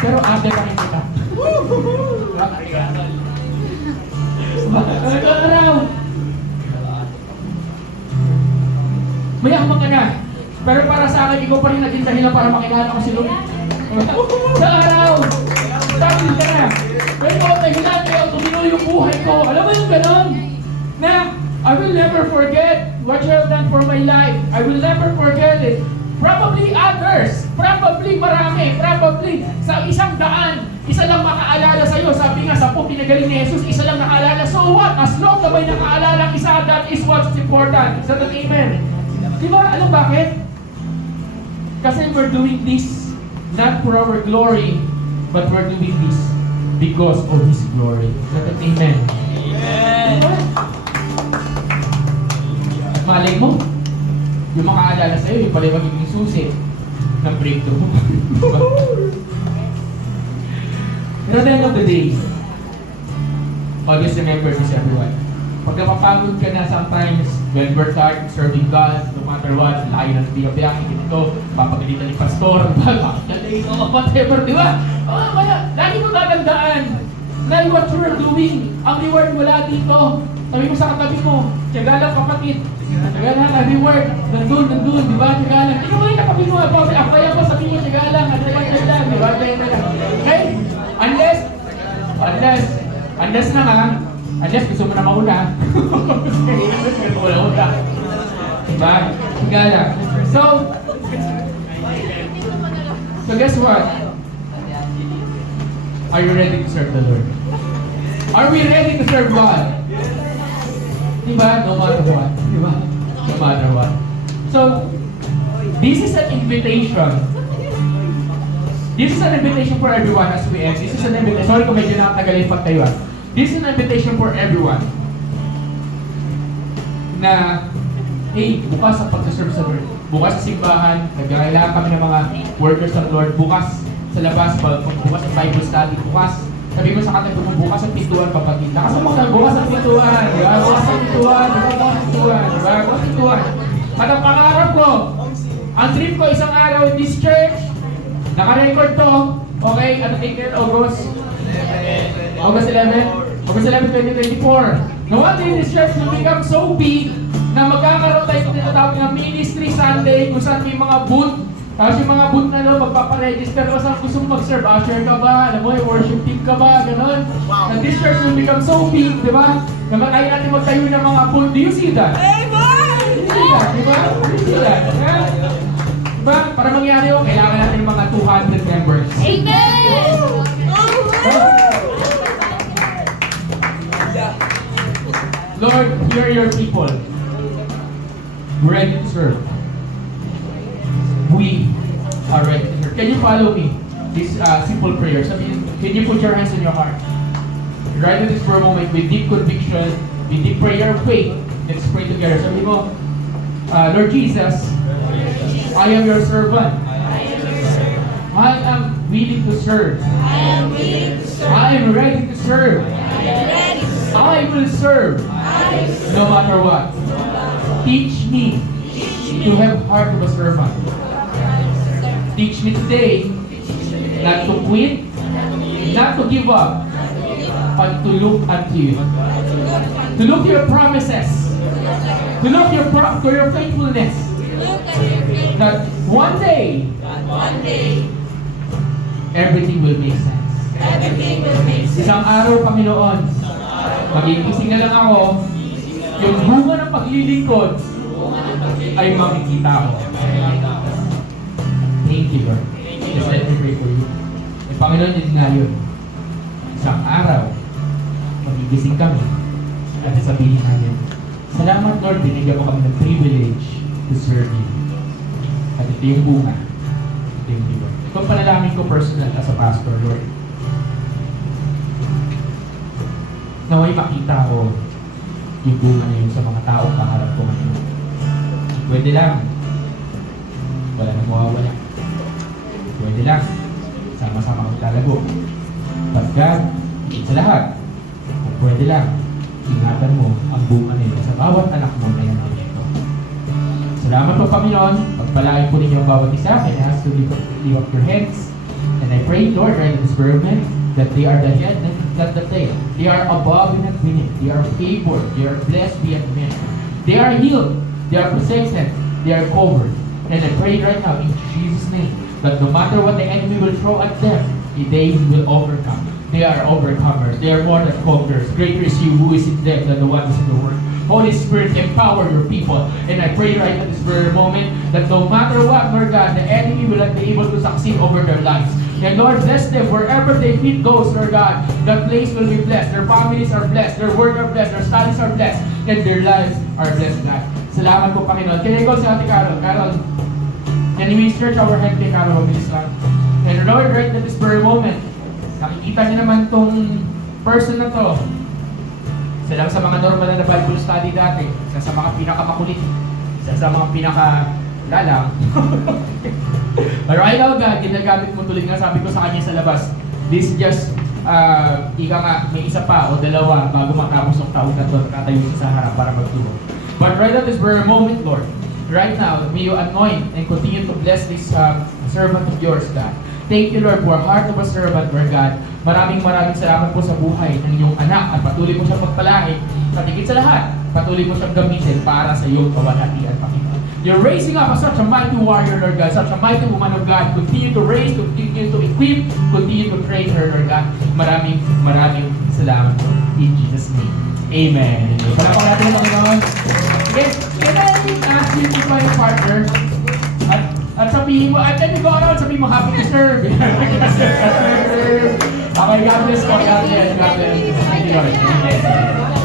Pero ate pa rin kita. Ate Carol. Araw. Mayaman ka na. Pero para sa akin, ikaw pa rin naging dahilan para makilala ko si Lord. Sa araw. Sabi ka na. Pero ikaw dahilan kayo, tumino yung buhay ko. Alam mo yung ganon? Na, I will never forget what you have done for my life. I will never forget it. Probably others. Probably marami. Probably sa 100. Isa lang makaalala sa'yo. Sabi nga, 10 pinagaling ni Jesus, isa lang nakaalala. So what? As long na may nakaalala isa, that is what's important. Is that an amen? Di ba? Alam bakit? Kasi we're doing this not for our glory, but we're doing this because of His glory. Amen. Malay mo, yung makaalala sa'yo, yung pala yung magiging susi ng breakthrough. Pero at the end of the day, always remember this, everyone. Pag napapagod ka na sometimes, when we're tired serving God, no matter what, layo na hindi ka biyakin, ganito, papagalitan ni pastor, whatever, di ba? Lagi mo tatandaan na what you're doing, ang reward wala dito. Sabi mo sa katabi mo, tiyaga lang kapatid, tiyaga lang, ang reward, nandun, di ba? Tiyaga lang. Tingnan mo yung katabi mo, apaya mo, sabi mo, tiyaga lang, di ba? Okay? Unless na nga, unless gusto mo na mauna. Wala. Diba? Tiyaga lang. So guess what? Are you ready to serve the Lord? Are we ready to serve God? Diba? No matter what. Diba? No matter what. So, this is an invitation. This is an invitation for everyone as we end. This is an invitation. Sorry kung medyo nakatagalin pag tayo. This is an invitation for everyone. Na, hey, bukas sa pag-serve sa Lord. Bukas sa simbahan, nagkakailangan kami ng mga workers ng Lord. Bukas sa labas, bukas sa Bible study. Bukas, sabi mo sa katabi mo, bukas ang pintuan, kapatid. Lakas mo ka, bukas ang pintuan. Diba? Bukas ang pintuan. Bukas ang pintuan. Diba? Bukas ang pintuan. At ang pangarap ko, ang trip ko isang araw in this church, naka-record to, okay, ano date yun? August 11? August 11, 2024. No one day this church will become so big na magkakaroon tayo kung tinatawag ng Ministry Sunday kung saan may mga booth. Tapos yung mga booth na magpaparegister o saan gusto mo mag-serve. Usher ka ba? Alam mo, yung worship team ka ba? Ganon. Wow. And this church will become so big, di ba? Na kaya natin magtayo ng mga booth. Do you see that? Amen! Do you see that? Di ba? Do you see that? Diba? Para mangyari yun, kailangan natin ng mga 200 members. Amen! Lord, here are your people. Ready to serve. We are ready to serve. Can you follow me? This simple prayer. Sabihin, can you put your hands on your heart? Right at this for a moment, with deep conviction, with deep prayer of faith, let's pray together. Sabihin mo, Lord Jesus, I am your servant. I am willing to serve. I am ready to serve. I will serve no matter what. Teach me to have heart of a servant. Teach me today not to quit, not to give up, but to look unto you. To look to your promises. To look to your faithfulness. That one day, everything will make sense. Isang araw, Panginoon, magigising na lang ako, yung bunga ng paglilingkod ay makikita ko. Thank you, Lord. Just let me pray for you. Eh, Panginoon, yun nga yun. Isang araw, magigising kami at sasabihin namin, salamat, Lord, binigyan mo kami ng privilege to serve you. At ito yung bunga. Ito yung reward. Ito ang panalangin ko personal as a pastor, Lord. Naway makita ko yung bunga na yun sa mga taong kaharap ko ngayon. Pwede lang. Wala nang mawawala. Pwede lang. Sama-sama kang lalago. But God, sa lahat, kung pwede lang, ingatan mo ang bunga na yun sa bawat anak mo na yan dito. Salamat po, Panginoon. Pagpalain po ninyo ang bawat isa. And ask to lift up your heads. And I pray, Lord, right in this moment, that they are the head and not the tail. They are above and not beneath. They are favored. They are blessed beyond measure. They are healed. They are protected. They are covered. And I pray right now in Jesus' name that no matter what the enemy will throw at them, they will overcome. They are overcomers. They are more than conquerors. Greater is you who is in them than the one who is in the world. Holy Spirit, empower your people. And I pray right at this very moment that no matter what, Lord God, the enemy will not be able to succeed over their lives. And Lord, bless them wherever their feet goes, Lord God. The place will be blessed. Their families are blessed. Their work are blessed. Their studies are blessed. And their lives are blessed, God. Salamat po, Panginoon. Can I go sa Ate Carol? Carol, Can we stretch our hand kay Carol Robles lang? And Lord, right at this very moment, nakikita niyo naman tong person na to. Isa lang sa mga normal na Bible study dati. Isa sa mga pinakamakulit. Isa sa mga pinakalalang. But right now, God, ginagamit mo tuloy nga sabi ko sa kanya sa labas. This just, ika nga, may isa pa o dalawa bago matapos ang taon na to, nakatayo sa harap para magturo. But right at this very moment, Lord, right now, may you anoint and continue to bless this servant of yours, God. Thank you, Lord, for heart of a servant, Lord God. Maraming salamat po sa buhay ng iyong anak at patuloy mo siyang magpalaki. At higit sa lahat, patuloy mo siyang gamitin para sa iyong kawalhatian, Panginoon. You're raising up such a mighty warrior, Lord God, such a mighty woman of God. Continue to raise, continue to equip, continue to train her, Lord God. Maraming salamat po. In Jesus' name. Amen. Palakpak natin ang Panginoon. Yes, can I ask you to find a partner? At sabihin mo, at then you go around, sabihin mo, happy to serve. Okay, God bless po. God bless. God bless. Thank you, Lord. Amen.